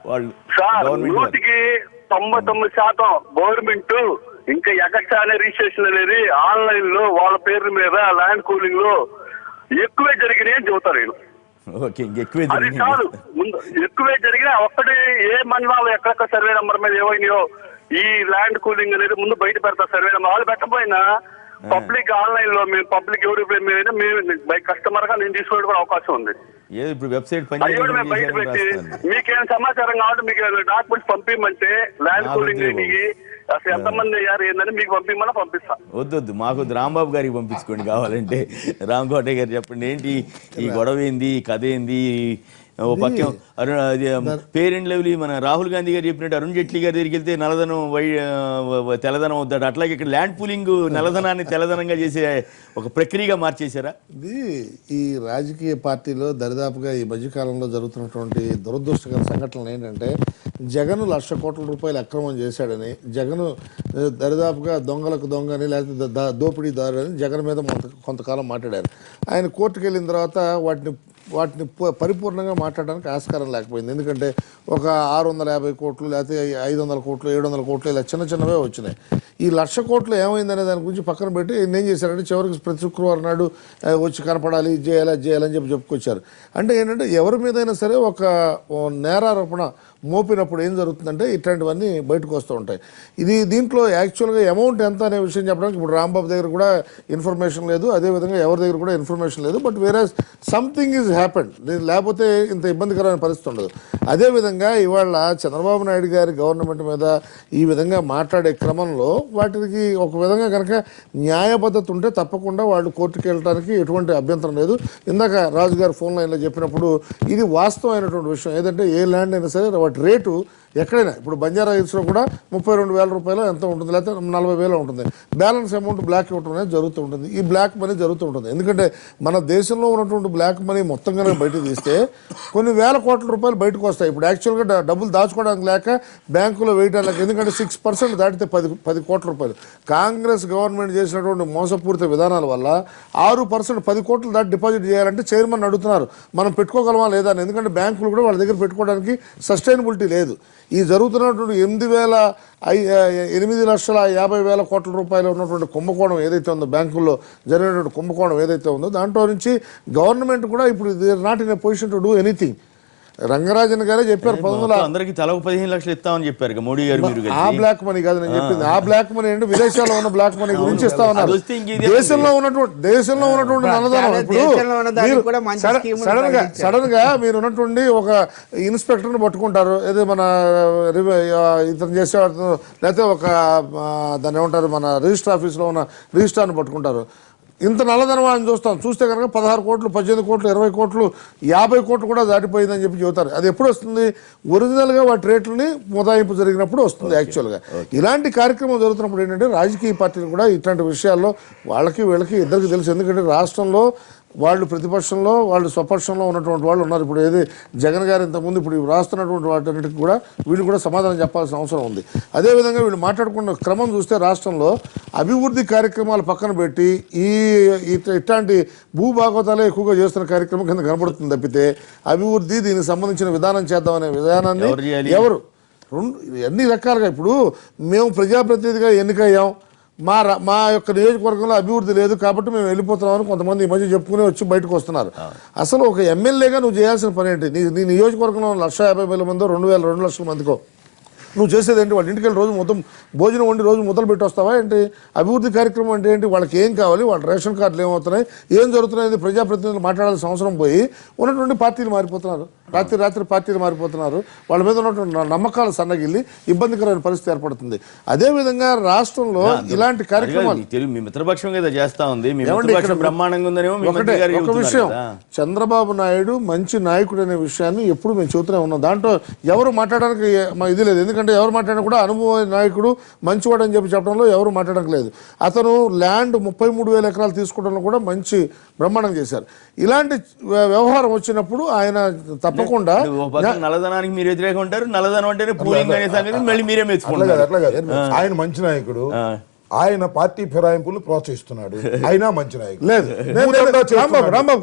వాళ్ళు. సార్ 99% గవర్నమెంట్ ఇంకా ఎగస్ట్రానే రిజిస్ట్రేషన్ అనేది ఆన్లైన్ లో వాళ్ళ పేరు మీద ల్యాండ్ కూలింగ్ లో ఎక్కువే జరిగినాయి అని చెబుతారు నేను. అది చాలు. ముందు ఎక్కువే జరిగినా ఒక్కటి ఏ మండలాలు ఎక్కడెక్కడ సర్వే నెంబర్ మీద ఏమైనాయో ఈ ల్యాండ్ కూలింగ్ అనేది ముందు బయట పెడతారు. సర్వే నెంబర్ వాళ్ళు పెట్టకపోయినా పబ్లిక్ ఆన్లైన్ లో మేము పబ్లిక్ ఎవరి మేము కస్టమర్ గా నేను తీసుకోవడం కూడా అవకాశం ఉంది. ఇప్పుడు వెబ్సైట్ మేము బయట పెట్టి మీకేం సమాచారం కావాలి మీకు డాక్యుమెంట్స్ పంపించమంటే ల్యాండ్ కూలింగ్ అసలు ఎంతమంది అయ్యారు ఏందని మీకు పంపిస్తా. వద్దు మాకు రాంబాబు గారికి పంపించుకోండి కావాలంటే. రామ్ కోటయ్య గారు చెప్పండి, ఏంటి ఈ గొడవ ఏంది, కథ ఏంది? ఓ పక్క పేరెంట్ లెవెల్ మన రాహుల్ గాంధీ గారు చెప్పినట్టు అరుణ్ జైట్లీ గారి దగ్గరికి వెళ్తే నల్లధనం తెల్లధనం అవుతాడు, అట్లాగే ఇక్కడ ల్యాండ్ పూలింగ్ నల్లధనాన్ని తెల్లధనంగా చేసే ఒక ప్రక్రియగా మార్చేశారా? ఇది ఈ రాజకీయ పార్టీలో దరిదాపుగా ఈ మధ్యకాలంలో జరుగుతున్నటువంటి దురదృష్టకర సంఘటనలు ఏంటంటే జగన్ ₹1,00,00,000 కోట్ల అక్రమం చేశాడని, జగన్ దరిదాపుగా దొంగలకు దొంగని లేకపోతే దోపిడీదారు అని జగన్ మీద కొంతకాలం మాట్లాడారు. ఆయన కోర్టుకు వెళ్ళిన తర్వాత వాటిని పరిపూర్ణంగా మాట్లాడడానికి ఆస్కారం లేకపోయింది. ఎందుకంటే ఒక 650 కోట్లు లేకపోతే 500 కోట్లు 700 కోట్లు ఇలా చిన్నవే వచ్చినాయి. ఈ 1,00,000 కోట్లు ఏమైందనే దాని గురించి పక్కన పెట్టి ఏం చేశారంటే చివరికి ప్రతి శుక్రవారం నాడు వచ్చి కనపడాలి, ఇది చేయాలని చెప్పుకొచ్చారు. అంటే ఏంటంటే ఎవరి మీదైనా సరే ఒక నేరారోపణ మోపినప్పుడు ఏం జరుగుతుందంటే ఇట్లాంటివన్నీ బయటకు వస్తూ ఉంటాయి. దీంట్లో యాక్చువల్గా అమౌంట్ ఎంత అనే విషయం చెప్పడానికి ఇప్పుడు రాంబాబు దగ్గర కూడా ఇన్ఫర్మేషన్ లేదు, అదేవిధంగా ఎవరి దగ్గర కూడా ఇన్ఫర్మేషన్ లేదు. బట్ వేరే సంథింగ్ ఈజ్ హ్యాపెండ్, లేకపోతే ఇంత ఇబ్బందికరమైన పరిస్థితి ఉండదు. అదేవిధంగా ఇవాళ చంద్రబాబు నాయుడు గారి గవర్నమెంట్ మీద ఈ విధంగా మాట్లాడే క్రమంలో వాటికి ఒక విధంగా కనుక న్యాయబద్ధత ఉంటే తప్పకుండా వాళ్ళు కోర్టుకు వెళ్ళడానికి ఎటువంటి అభ్యంతరం లేదు. ఇందాక రాజు గారు ఫోన్ లైన్లో చెప్పినప్పుడు ఇది వాస్తవమైనటువంటి విషయం. ఏదంటే ఏ ల్యాండ్ అయినా సరే వాటి రేటు ఎక్కడైనా ఇప్పుడు బంజారా హిల్స్లో కూడా ₹32,000 ఎంత ఉంటుంది, లేకపోతే 40,000 ఉంటుంది. బ్యాలెన్స్ అమౌంట్ బ్లాక్ ఇవ్వడం అనేది జరుగుతూ ఉంటుంది. ఈ బ్లాక్ మనీ జరుగుతూ ఉంటుంది. ఎందుకంటే మన దేశంలో ఉన్నటువంటి బ్లాక్ మనీ మొత్తం కనుక బయటకు తీస్తే కొన్ని వేల కోట్ల రూపాయలు బయటకు వస్తాయి. ఇప్పుడు యాక్చువల్గా డబ్బులు దాచుకోవడానికి లేక బ్యాంకులో వేయడానికి, ఎందుకంటే 6% దాటితే 10 కోట్ల రూపాయలు. కాంగ్రెస్ గవర్నమెంట్ చేసినటువంటి మోసపూరిత విధానాల వల్ల 6% 10 కోట్లు దాటి డిపాజిట్ చేయాలంటే చైర్మన్ అడుగుతున్నారు మనం పెట్టుకోగలమా లేదా అని. ఎందుకంటే బ్యాంకులు కూడా వాళ్ళ దగ్గర పెట్టుకోవడానికి సస్టైనబిలిటీ లేదు. ఈ జరుగుతున్నటువంటి 8,50,000 కోట్ల రూపాయలు ఉన్నటువంటి కుంభకోణం ఏదైతే ఉందో, బ్యాంకుల్లో జరిగినటువంటి కుంభకోణం ఏదైతే ఉందో దాంట్లో నుంచి గవర్నమెంట్ కూడా ఇప్పుడు not in a position to do anything. Rangarajan గారే చెప్పారు అందరికి తలకు 15 లక్షలు ఇస్తామని చెప్పారు మోడీ గారు. ఆ బ్లాక్ మనీ కాదు నేను చెప్పింది. ఆ బ్లాక్ మనీ అంటే విదేశాల్లో ఉన్న బ్లాక్ మనీ గురించి ఇస్తా ఉన్నారు. దేశంలో ఉన్నటువంటి నల్లధనం ఇప్పుడు సడన్ గా మీరు ఉన్నటువంటి ఒక ఇన్స్పెక్టర్ని పట్టుకుంటారు, ఏదో మన ఇతను చేసేవాడు, లేకపోతే ఒక దాన్ని ఏమంటారు మన రిజిస్టర్ ఆఫీస్లో ఉన్న రిజిస్ట్రార్ని పట్టుకుంటారు. ఇంత నల్లధనం అని చూస్తే కనుక 16 కోట్లు 18 కోట్లు 20 కోట్లు 50 కోట్లు కూడా దాటిపోయిందని చెప్పి చెబుతారు. అది ఎప్పుడు వస్తుంది? ఒరిజినల్గా వాటి రేట్లని మొదాయింపు జరిగినప్పుడు వస్తుంది. యాక్చువల్గా ఇలాంటి కార్యక్రమం జరుగుతున్నప్పుడు ఏంటంటే రాజకీయ పార్టీలు కూడా ఇట్లాంటి విషయాల్లో వాళ్ళకి ఇద్దరికి తెలుసు. ఎందుకంటే రాష్ట్రంలో వాళ్ళు ప్రతిపక్షంలో వాళ్ళు స్వపక్షంలో ఉన్నటువంటి వాళ్ళు ఉన్నారు. ఇప్పుడు ఏది జగన్ గారు ఇంతకుముందు ఇప్పుడు రాస్తున్నటువంటి వాటికి కూడా వీళ్ళు కూడా సమాధానం చెప్పాల్సిన అవసరం ఉంది. అదేవిధంగా వీళ్ళు మాట్లాడుకున్న క్రమం చూస్తే రాష్ట్రంలో అభివృద్ధి కార్యక్రమాలు పక్కన పెట్టి ఇట్లాంటి భూభాగవతాలే ఎక్కువగా చేస్తున్న కార్యక్రమం కింద కనపడుతుంది తప్పితే అభివృద్ధి దీనికి సంబంధించిన విధానం చేద్దామనే విధానాన్ని ఎవరు అన్ని రకాలుగా ఇప్పుడు మేము ప్రజాప్రతినిధిగా ఎన్నికయ్యాం, మా యొక్క నియోజకవర్గంలో అభివృద్ధి లేదు కాబట్టి మేము వెళ్ళిపోతున్నామని కొంతమంది ఈ మధ్య చెప్పుకుని వచ్చి బయటకు వస్తున్నారు. అసలు ఒక ఎమ్మెల్యేగా నువ్వు చేయాల్సిన పని ఏంటి? నీ నియోజకవర్గంలో 1,50,000 మందో 2 లక్షల మందికో నువ్వు చేసేది ఏంటి? వాళ్ళ ఇంటికి వెళ్ళి రోజు మొత్తం భోజనం వండి రోజు మొదలు పెట్టి వస్తావా ఏంటి? అభివృద్ధి కార్యక్రమం అంటే ఏంటి? వాళ్ళకి ఏం కావాలి, వాళ్ళ రేషన్ కార్డులు ఏమవుతున్నాయి, ఏం జరుగుతున్నాయి, ప్రజాప్రతినిధులు మాట్లాడాల్సిన అవసరం పోయి ఉన్నటువంటి పార్టీలు మారిపోతున్నారు. రాత్రి పార్టీలు మారిపోతున్నారు. వాళ్ళ మీద ఉన్నటువంటి నమ్మకాలు సన్నగిల్లి ఇబ్బందికరమైన పరిస్థితి ఏర్పడుతుంది. అదేవిధంగా రాష్ట్రంలో ఇలాంటి కార్యక్రమాలు మీ మిత్రపక్షం కదా చేస్తా ఉంది, మీ మిత్రపక్షం బ్రహ్మాండంగా ఉందనేమో మీ మంత్రి గారు ఒక చెబుతున్నారు విషయం, కదా. చంద్రబాబు నాయుడు మంచి నాయకుడు అనే విషయాన్ని ఎప్పుడు మేము చెబుతూనే ఉన్నాం. దాంట్లో ఎవరు మాట్లాడడానికి ఇది లేదు. ఎందుకంటే ఎవరు మాట్లాడినా కూడా అనుభవ నాయకుడు మంచివాడు అని చెప్పడంలో ఎవరు మాట్లాడడానికి లేదు. అతను ల్యాండ్ 33,000 ఎకరాలు తీసుకోవడంలో కూడా మంచి బ్రహ్మాండం చేశారు. ఇలాంటి వ్యవహారం వచ్చినప్పుడు ఆయన తప్పకుండా నల్లధనానికి మీరు వ్యతిరేకంగా ఉంటారు, నల్లధనం అంటేనే పూలింగ్ అనే సంగతి మళ్ళీ మీరే మెచ్చుకుంటారు. అట్లా కాదు, ఆయన మంచి నాయకుడు, ఆయన పార్టీ ఫిరాయింపులు ప్రోత్సహిస్తున్నాడు, అయినా మంచి నాయకుడు లేదు. రాంబాబు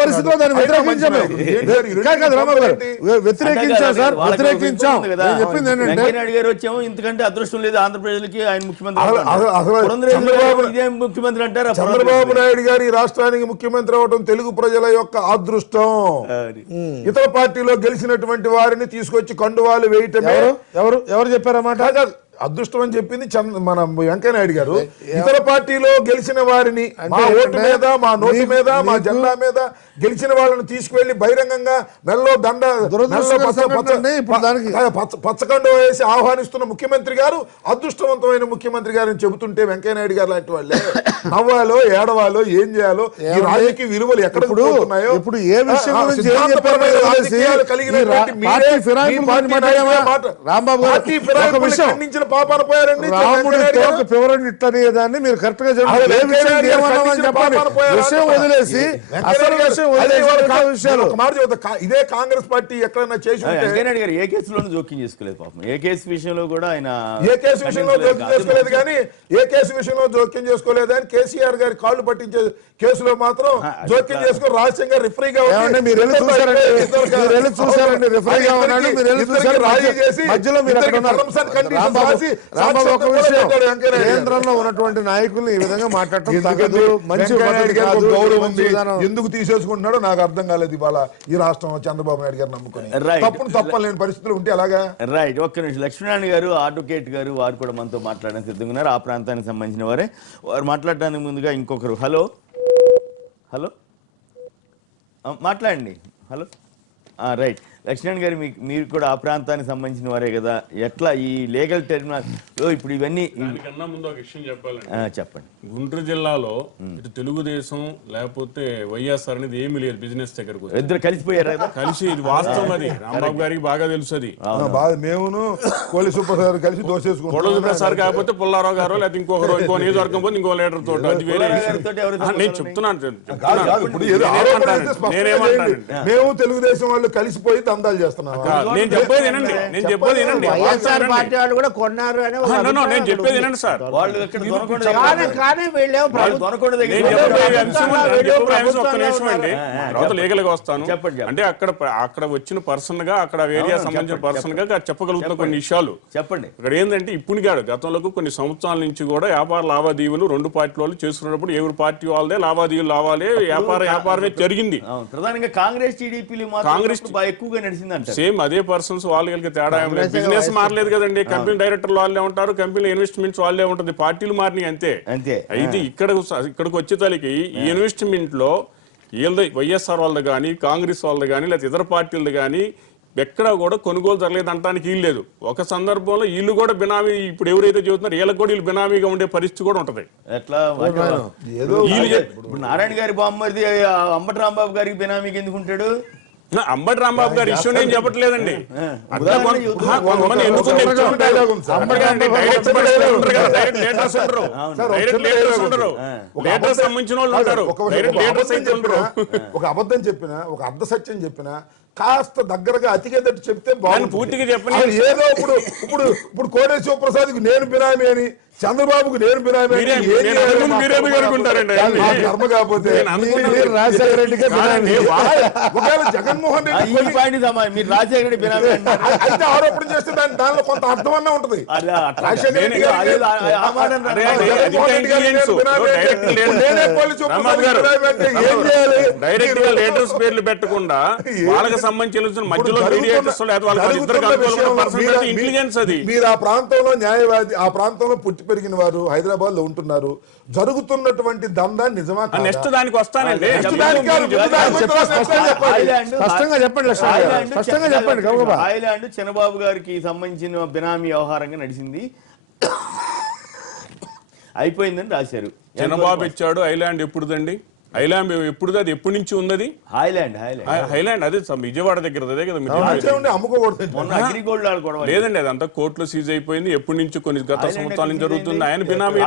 పరిస్థితిలో దాన్ని వ్యతిరేకించాం సార్, వ్యతిరేకించాం. చెప్పింది ఏంటంటే గారు వచ్చాము ఇంతకంటే అదృష్టం లేదు ఆంధ్రప్రదేశ్కి, ఆయన ముఖ్యమంత్రి అంటారు. చంద్రబాబు నాయుడు గారి రాష్ట్రానికి ముఖ్యమంత్రి అవడం తెలుగు ప్రజల యొక్క అదృష్టం. ఇతర పార్టీలో గెలిచినటువంటి వారిని తీసుకొచ్చి కండువాలు వేయటమే. ఎవరు చెప్పారన్నమాట? అదృష్టం అని చెప్పింది మన వెంకయ్య నాయుడు గారు. ఇతర పార్టీలో గెలిచిన వారిని మా ఓటు మీద, మా నోటు మీద, మా జెండా మీద గెలిచిన వాళ్ళని తీసుకువెళ్లి బహిరంగంగా మెల్లో దండ పచ్చకండ వేసి ఆహ్వానిస్తున్న ముఖ్యమంత్రి గారు అదృష్టవంతమైన ముఖ్యమంత్రి గారు అని చెబుతుంటే వెంకయ్య నాయుడు గారు లాంటి వాళ్ళే నవ్వాలో ఏడవాలో ఏం చేయాలో, ఈ రాజకీయ విలువలు ఎక్కడ పోతున్నాయో, ఇప్పుడు ఏ విషయం ఖండించిన పాపాన పోయారండి. దాన్ని మీరు కరెక్ట్ గా వదిలేసి ఇదే కాంగ్రెస్ పార్టీ ఎక్కడైనా చేసి వెంకయ్యనాయుడు గారు ఏ కేసులోనూ జోక్యం చేసుకోలేదు పాపం. ఏ కేసు విషయంలో కూడా ఆయన ఏ కేసు విషయంలో జోక్యం చేసుకోలేదు, కానీ ఏ కేసు విషయంలో జోక్యం చేసుకోలేదు అని కేసీఆర్ గారి కాళ్ళు పట్టించే కేసులో మాత్రం జోక్యం చేసుకుని రహస్యంగా రిఫరీగా కేంద్రంలో ఉన్నటువంటి నాయకులు ఈ విధంగా మాట్లాడటం ఎందుకు తీసేసుకుంటున్నాడో నాకు అర్థం కాలేదు. ఇవాళ ఈ రాష్ట్రం చంద్రబాబు నాయుడు గారు నమ్ముకుని తప్పలేని పరిస్థితులు ఉంటే అలాగా. రైట్, ఒక్క నిమిషం. లక్ష్మీనారాయణ గారు, అడ్వకేట్ గారు, వారు కూడా మనతో మాట్లాడడానికి సిద్ధంగా ఉన్నారు. ఆ ప్రాంతానికి సంబంధించిన వారే. వారు మాట్లాడడానికి ముందుగా ఇంకొకరు. హలో హలో మాట్లాడండి. హలో. రైట్, లక్ష్మణ్ గారు, మీరు కూడా ఆ ప్రాంతానికి సంబంధించిన వారే కదా. ఎట్లా ఈ లీగల్ టెర్మినాల్లో ఇప్పుడు ఇవన్నీ కన్నా ముందు ఒక విషయం చెప్పాలండి. చెప్పండి. గుంటూరు జిల్లాలో ఇటు తెలుగుదేశం లేకపోతే వైఎస్ఆర్ అనేది ఏమీ లేదు. బిజినెస్ దగ్గరకు ఇద్దరు కలిసిపోయారు కదా. కలిసి ఇది వాస్తవం. అది రాంబాబు గారికి బాగా తెలుసు. అది మేము కోలి సుప్రసాద్ కలిసి దోసేసుకుంటాం. కోళ్ళ సుప్రసాద్ కాకపోతే పుల్లారావు గారు లేకపోతే ఇంకొకరు, ఇంకో నియోజకవర్గం పోతే ఇంకో లీడర్ తోటి, అది వేరే నేను చెప్తున్నాను. నేనేమంటాను, మేము తెలుగుదేశం వాళ్ళు కలిసిపోయి దందాలు చేస్తున్నాం. నేను చెప్పేది వినండి, నేను చెప్పేది వినండి. పార్టీ వాళ్ళు కూడా కొన్నారు అని నేను చెప్పేది వినండి సార్. లీగల్ గా వస్తాను అంటే అక్కడ వచ్చిన పర్సన్ గా, అక్కడ ఏరియా సంబంధించిన పర్సన్ గా చెప్పగలుగుతున్న కొన్ని విషయాలు చెప్పండి. ఇక్కడ ఏంటంటే ఇప్పుడు కాదు, గతంలో కొన్ని సంవత్సరాల నుంచి కూడా వ్యాపార లావాదేవీలు రెండు పార్టీ వాళ్ళు చేసుకున్నప్పుడు ఎవరి పార్టీ వాళ్ళదే లావాదేవీలు లావాలి, వ్యాపారమే జరిగింది. ప్రధానంగా కాంగ్రెస్ టీడీపీలు కాంగ్రెస్ ఎక్కువగా నడిచిందంట. సేమ్ అదే పర్సన్స్ వాళ్ళకి తేడా. బిజినెస్ మారలేదు కదండి. కంపెనీ డైరెక్టర్లు వాళ్ళే ఉంటారు, కంపెనీ ఇన్వెస్ట్మెంట్స్ వాళ్ళే ఉంటుంది, పార్టీలు మారినాయి అంతే. అయితే ఇక్కడికి వచ్చేతలకి ఈ ఇన్వెస్ట్మెంట్ లో వీళ్ళది వైఎస్ఆర్ వాళ్ళది కానీ, కాంగ్రెస్ వాళ్ళది కానీ, లేకపోతే ఇతర పార్టీలది కానీ ఎక్కడా కూడా కొనుగోలు జరగలేదు అంటానికి వీలు లేదు. ఒక సందర్భంలో వీళ్ళు కూడా బినామీ, ఇప్పుడు ఎవరైతే చెబుతున్నారో వీళ్ళకి కూడా వీళ్ళు బినామీగా ఉండే పరిస్థితి కూడా ఉంటది. ఎట్లా నారాయణ గారి బామ్మది అంబటి రాంబాబు గారికి బినామీకి ఎందుకు ఉంటాడు? అంబటి రాంబాబు గారి ఇష్యూ నేను చెప్పట్లేదండి. సంబంధించిన వాళ్ళు ఉంటారు. ఒక అబద్ధం చెప్పినా, ఒక అర్ధ సత్యం చెప్పినా కాస్త దగ్గరగా అతికేదట్టు చెప్తే బాగుంది. పూర్తిగా చెప్పిన ఏదో ఇప్పుడు కోడేశ్వర శివప్రసాద్ నేను బినామీ అని, చంద్రబాబుకు నేను బినామీ కర్మ కాకపోతే రాజశేఖర రెడ్డికి ఒకవేళ జగన్మోహన్ రెడ్డి మీరు రాజశేఖర రెడ్డి బినామీ అయితే ఆరోపణ చేస్తే దానిలో కొంత అర్థం అన్నా ఉంటది. రాజశేఖర రెడ్డి డైరెక్ట్ గా లీడర్స్ పేర్లు పెట్టకుండా వాళ్ళకి సంబంధించిన మధ్యలో మీడియేటర్స్ ఇంటెలిజెన్స్ అది. మీరు ఆ ప్రాంతంలో న్యాయవాది, ఆ ప్రాంతంలో పుట్టి పెరిగిన వారు, హైదరాబాద్ లో ఉంటున్నారు. జరుగుతున్నటువంటి దందా నిజమా? నెక్స్ట్ దానికి వస్తానండి. స్పష్టంగా చెప్పండి, స్పష్టంగా చెప్పండి. హాయిలాండ్ చంద్రబాబు గారికి సంబంధించిన బినామీ వ్యవహారంగా నడిచింది, అయిపోయిందని రాశారు. చంద్రబాబు ఇచ్చాడు. ఐలాండ్ ఎప్పుడుదండి? ఐలాండ్ ఎప్పుడు, అది ఎప్పటి నుంచి ఉన్నది? హైలాండ్ అదే విజయవాడ దగ్గర అదే కదా. లేదండి, అదంతా కోర్టులో సీజ్ అయిపోయింది. ఎప్పటి నుంచి కొన్ని గత సంవత్సరాల నుంచి జరుగుతుంది. ఆయన బినామీ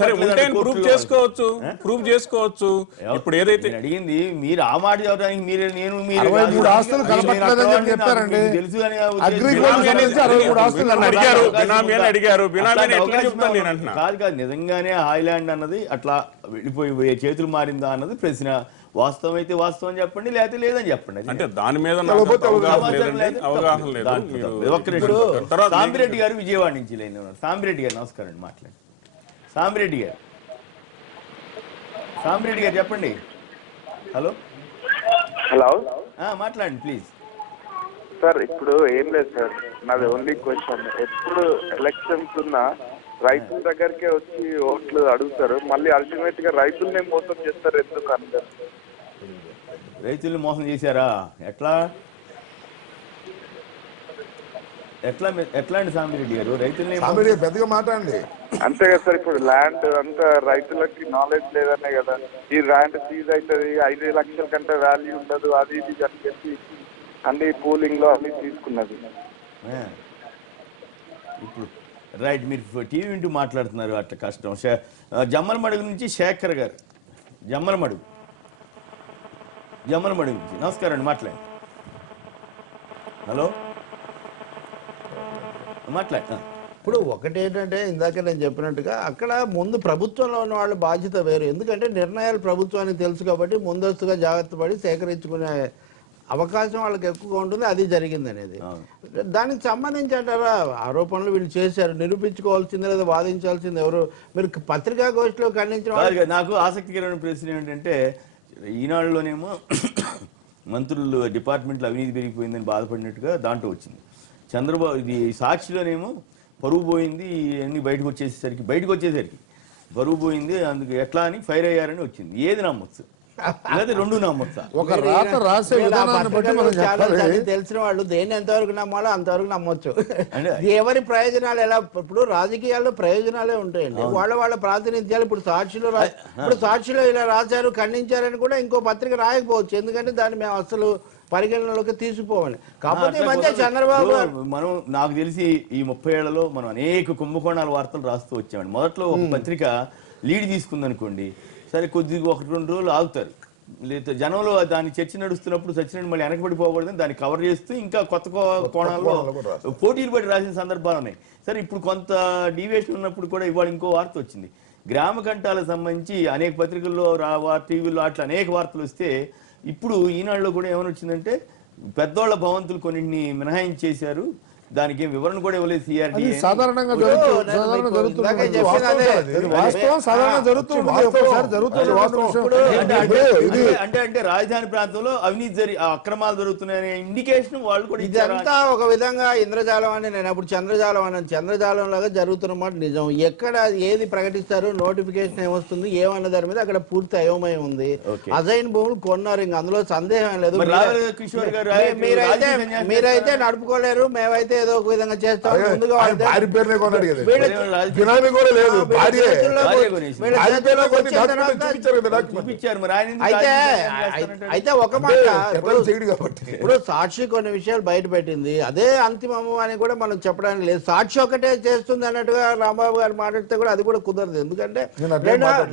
సరే ఉంటే ప్రూవ్ చేసుకోవచ్చు, ప్రూవ్ చేసుకోవచ్చు. ఇప్పుడు ఏదైతే అడిగింది మీరు ఆ మాట చెప్పడానికి మీరు నేను 63 ఆస్తులు కనపట్లేదని చెప్పారండి. తెలుసు అడిగారు, బినామీ అని అడిగారు. బినామీ ఎట్లా చెప్తాను నేను అంటున్నా. కాదు, నిజంగానే హాయిలాండ్ అన్నది అట్లా వెళ్ళిపోయి చేతులు మారిందా అన్నది ప్రశ్న. వాస్తవం అయితే వాస్తవం చెప్పండి, లేకపోతే లేదని చెప్పండి. అంటే దాని మీద అవగాహన లేదు. సాంబిరెడ్డి గారు విజయవాడ నుంచి లైన్ ఉన్నారు. సాంబిరెడ్డి గారు నమస్కారం అండి, మాట్లాడండి. సాంబిరెడ్డి గారు చెప్పండి. హలో మాట్లాడండి ప్లీజ్. సార్ ఇప్పుడు ఏం లేదు సార్, నాది ఓన్లీ క్వశ్చన్. ఎప్పుడు ఎలక్షన్స్ ఉన్నా రైతుల దగ్గరికే వచ్చి ఓట్లు అడుగుతారు, మళ్ళీ అల్టిమేట్ గా రైతులనే మోసం చేస్తారు ఎందుకు అంటారు? రైతుల్ని మోసం చేశారా? ఎట్లా అండి సాంబిరెడ్డి గారు? రైతుల్ని పెద్దగా మాట్లాడండి. అంతే కదా సార్, ఇప్పుడు ల్యాండ్ అంతా రైతులకి నాలెడ్జ్ లేదనే కదా ఈ ల్యాండ్ సీజ్ అవుతుంది, 5 లక్షల కంటే వాల్యూ ఉండదు, అది ఇది అని చెప్పి అన్ని పూలింగ్ లో అన్ని తీసుకున్నది. ఇప్పుడు రైట్, మీరు టీవీ వింటూ మాట్లాడుతున్నారు, అట్లా కష్టం. జమ్మలమడుగు నుంచి శేఖర్ గారు, జమ్మలమడుగు నుంచి నమస్కారం అండి, మాట్లాడండి. హలో మాట్లాడు. ఇప్పుడు ఒకటేంటంటే ఇందాక నేను చెప్పినట్టుగా అక్కడ ముందు ప్రభుత్వంలో ఉన్న వాళ్ళ బాధ్యత వేరు. ఎందుకంటే నిర్ణయాలు ప్రభుత్వానికి తెలుసు కాబట్టి ముందస్తుగా జాగ్రత్త పడి సేకరించుకునే అవకాశం వాళ్ళకి ఎక్కువగా ఉంటుంది. అది జరిగింది అనేది. దానికి సంబంధించి అంటారా ఆరోపణలు వీళ్ళు చేశారు, నిరూపించుకోవాల్సిందే లేదా వాదించాల్సింది ఎవరు? మీరు పత్రికా గోష్ఠిలో ఖండించిన నాకు ఆసక్తికరమైన ప్రశ్న ఏంటంటే, ఈనాడులోనేమో మంత్రులు డిపార్ట్మెంట్లో అవినీతి పెరిగిపోయిందని బాధపడినట్టుగా దాంట్లో వచ్చింది. చంద్రబాబు ఇది సాక్షిలోనేమో పరువు పోయింది, అన్ని బయటకు వచ్చేసరికి పరువు పోయింది, అందుకు ఎట్లా అని ఫైర్ అయ్యారని వచ్చింది. ఏది నమ్మొచ్చు? రెండు నమ్మొచ్చా? ఒక రాత రాసే విధానాన్ని బట్టి మనం తెలిసిన వాళ్ళు దేన్ని ఎంతవరకు నమ్మాలో అంతవరకు నమ్మొచ్చు. ఎవరి ప్రయోజనాలు ఎలా, ఇప్పుడు రాజకీయాల్లో ప్రయోజనాలే ఉంటాయండి. వాళ్ళ ప్రాతినిధ్యాలు ఇప్పుడు సాక్షిలో ఇలా రాశారు, ఖండించారని కూడా ఇంకో పత్రిక రాయకపోవచ్చు. ఎందుకంటే దాన్ని మేము అసలు పరిగణనలోకి తీసుకోవాలి. కాకపోతే ఈ మధ్య చంద్రబాబు మనం నాకు తెలిసి ఈ 30 ఏళ్లలో మనం అనేక కుంభకోణాల వార్తలు రాస్తూ వచ్చామండి. మొదట్లో ఒక పత్రిక లీడ్ తీసుకుందనుకోండి, సరే కొద్దిగా 1-2 రోజులు ఆగుతారు, లేదా జనంలో దాని చర్చ నడుస్తున్నప్పుడు సచ్చినట్టు మళ్ళీ వెనకబడిపోకూడదని దాన్ని కవర్ చేస్తూ ఇంకా కొత్త కోణాల్లో పోటీలు పడి రాసిన సందర్భాలు ఉన్నాయి. సరే ఇప్పుడు కొంత డీవియేషన్ ఉన్నప్పుడు కూడా ఇవాళ ఇంకో వార్త వచ్చింది. గ్రామ కంఠాలకు సంబంధించి అనేక పత్రికల్లో టీవీల్లో అట్లా అనేక వార్తలు వస్తే ఇప్పుడు ఈనాడులో కూడా ఏమని వచ్చిందంటే పెద్దోళ్ల భవంతులు కొన్నింటిని మినహాయించేశారు, దానికి ఏం వివరణ కూడా ఇవ్వలేదు సిఆర్డీ. సాధారణంగా అంటే రాజధాని ప్రాంతంలో అవినీతి అక్రమాలు జరుగుతున్నాయనే ఇండికేషన్ వాళ్ళు కూడా. ఇదంతా ఒక విధంగా ఇంద్రజాలం అని నేను అప్పుడు చంద్రజాలం అన్నాను. చంద్రజాలం లాగా జరుగుతున్నమాట నిజం. ఎక్కడ ఏది ప్రకటిస్తారు, నోటిఫికేషన్ ఏమొస్తుంది, ఏమన్న దాని మీద అక్కడ పూర్తి అయోమయం ఉంది. అజైన్ భూములు కొన్నారు, ఇంకా అందులో సందేహం లేదు. మీరైతే నడుపుకోలేరు, మేమైతే ఏదో ఒక విధంగా చేస్తాం. ముందుగా అయితే ఒక మాట, ఇప్పుడు సాక్షి కొన్ని విషయాలు బయట పెట్టింది, అదే అంతిమము అని కూడా మనం చెప్పడానికి లేదు. సాక్షి ఒకటే చేస్తుంది అన్నట్టుగా రాంబాబు గారు మాట్లాడితే కూడా అది కూడా కుదరదు. ఎందుకంటే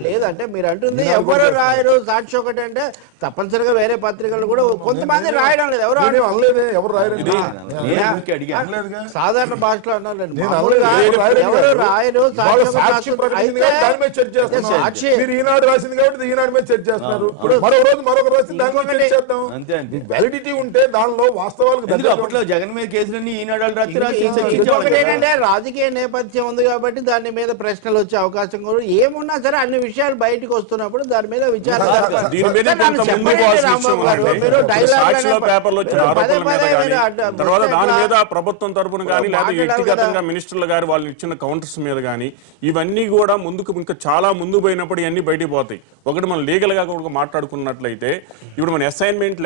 లేదంటే మీరు అంటుంది ఎవరు రాయరు, సాక్షి ఒకటే అంటే తప్పనిసరిగా వేరే పత్రికలు కూడా కొంతమంది రాయడం లేదు. ఎవరు రాయరు. సాధారణ భాషలో అన్నారండి. నేను మామూలుగా ఎవరు రాయరు, సాక్షి ప్రకటించింది కాబట్టి దాని మీద చర్చ చేస్తున్నాం. మీరు ఈనాడు రాసింది కాబట్టి ఈనాడు మీద చర్చ చేస్తున్నారు. మరో రోజు మరొక రాసింది దాని మీద చర్చ చేద్దాం. వ్యాలిడిటీ ఉంటే దానిలో వాస్తవాలకు అప్పట్లో జగన్ మీద కేసులన్నీ ఈనాడు ఏంటంటే రాజకీయ నేపథ్యం ఉంది కాబట్టి దాని మీద ప్రశ్నలు వచ్చే అవకాశం కూడా ఏమున్నా సరే అన్ని విషయాలు బయటకు వస్తున్నప్పుడు దాని మీద విచారణ తర్వాత దాని మీద ప్రభుత్వం తరపున కానీ లేదా వ్యక్తిగతంగా మినిస్టర్లు గారు వాళ్ళు ఇచ్చిన కౌంటర్స్ మీద కానీ ఇవన్నీ కూడా ముందుకు ఇంకా చాలా ముందు పోయినప్పుడు ఇవన్నీ బయటికి పోతాయి. ఒకటి మనం లీగల్ గా కూడా మాట్లాడుకున్నట్లయితే ఇప్పుడు మన అసైన్మెంట్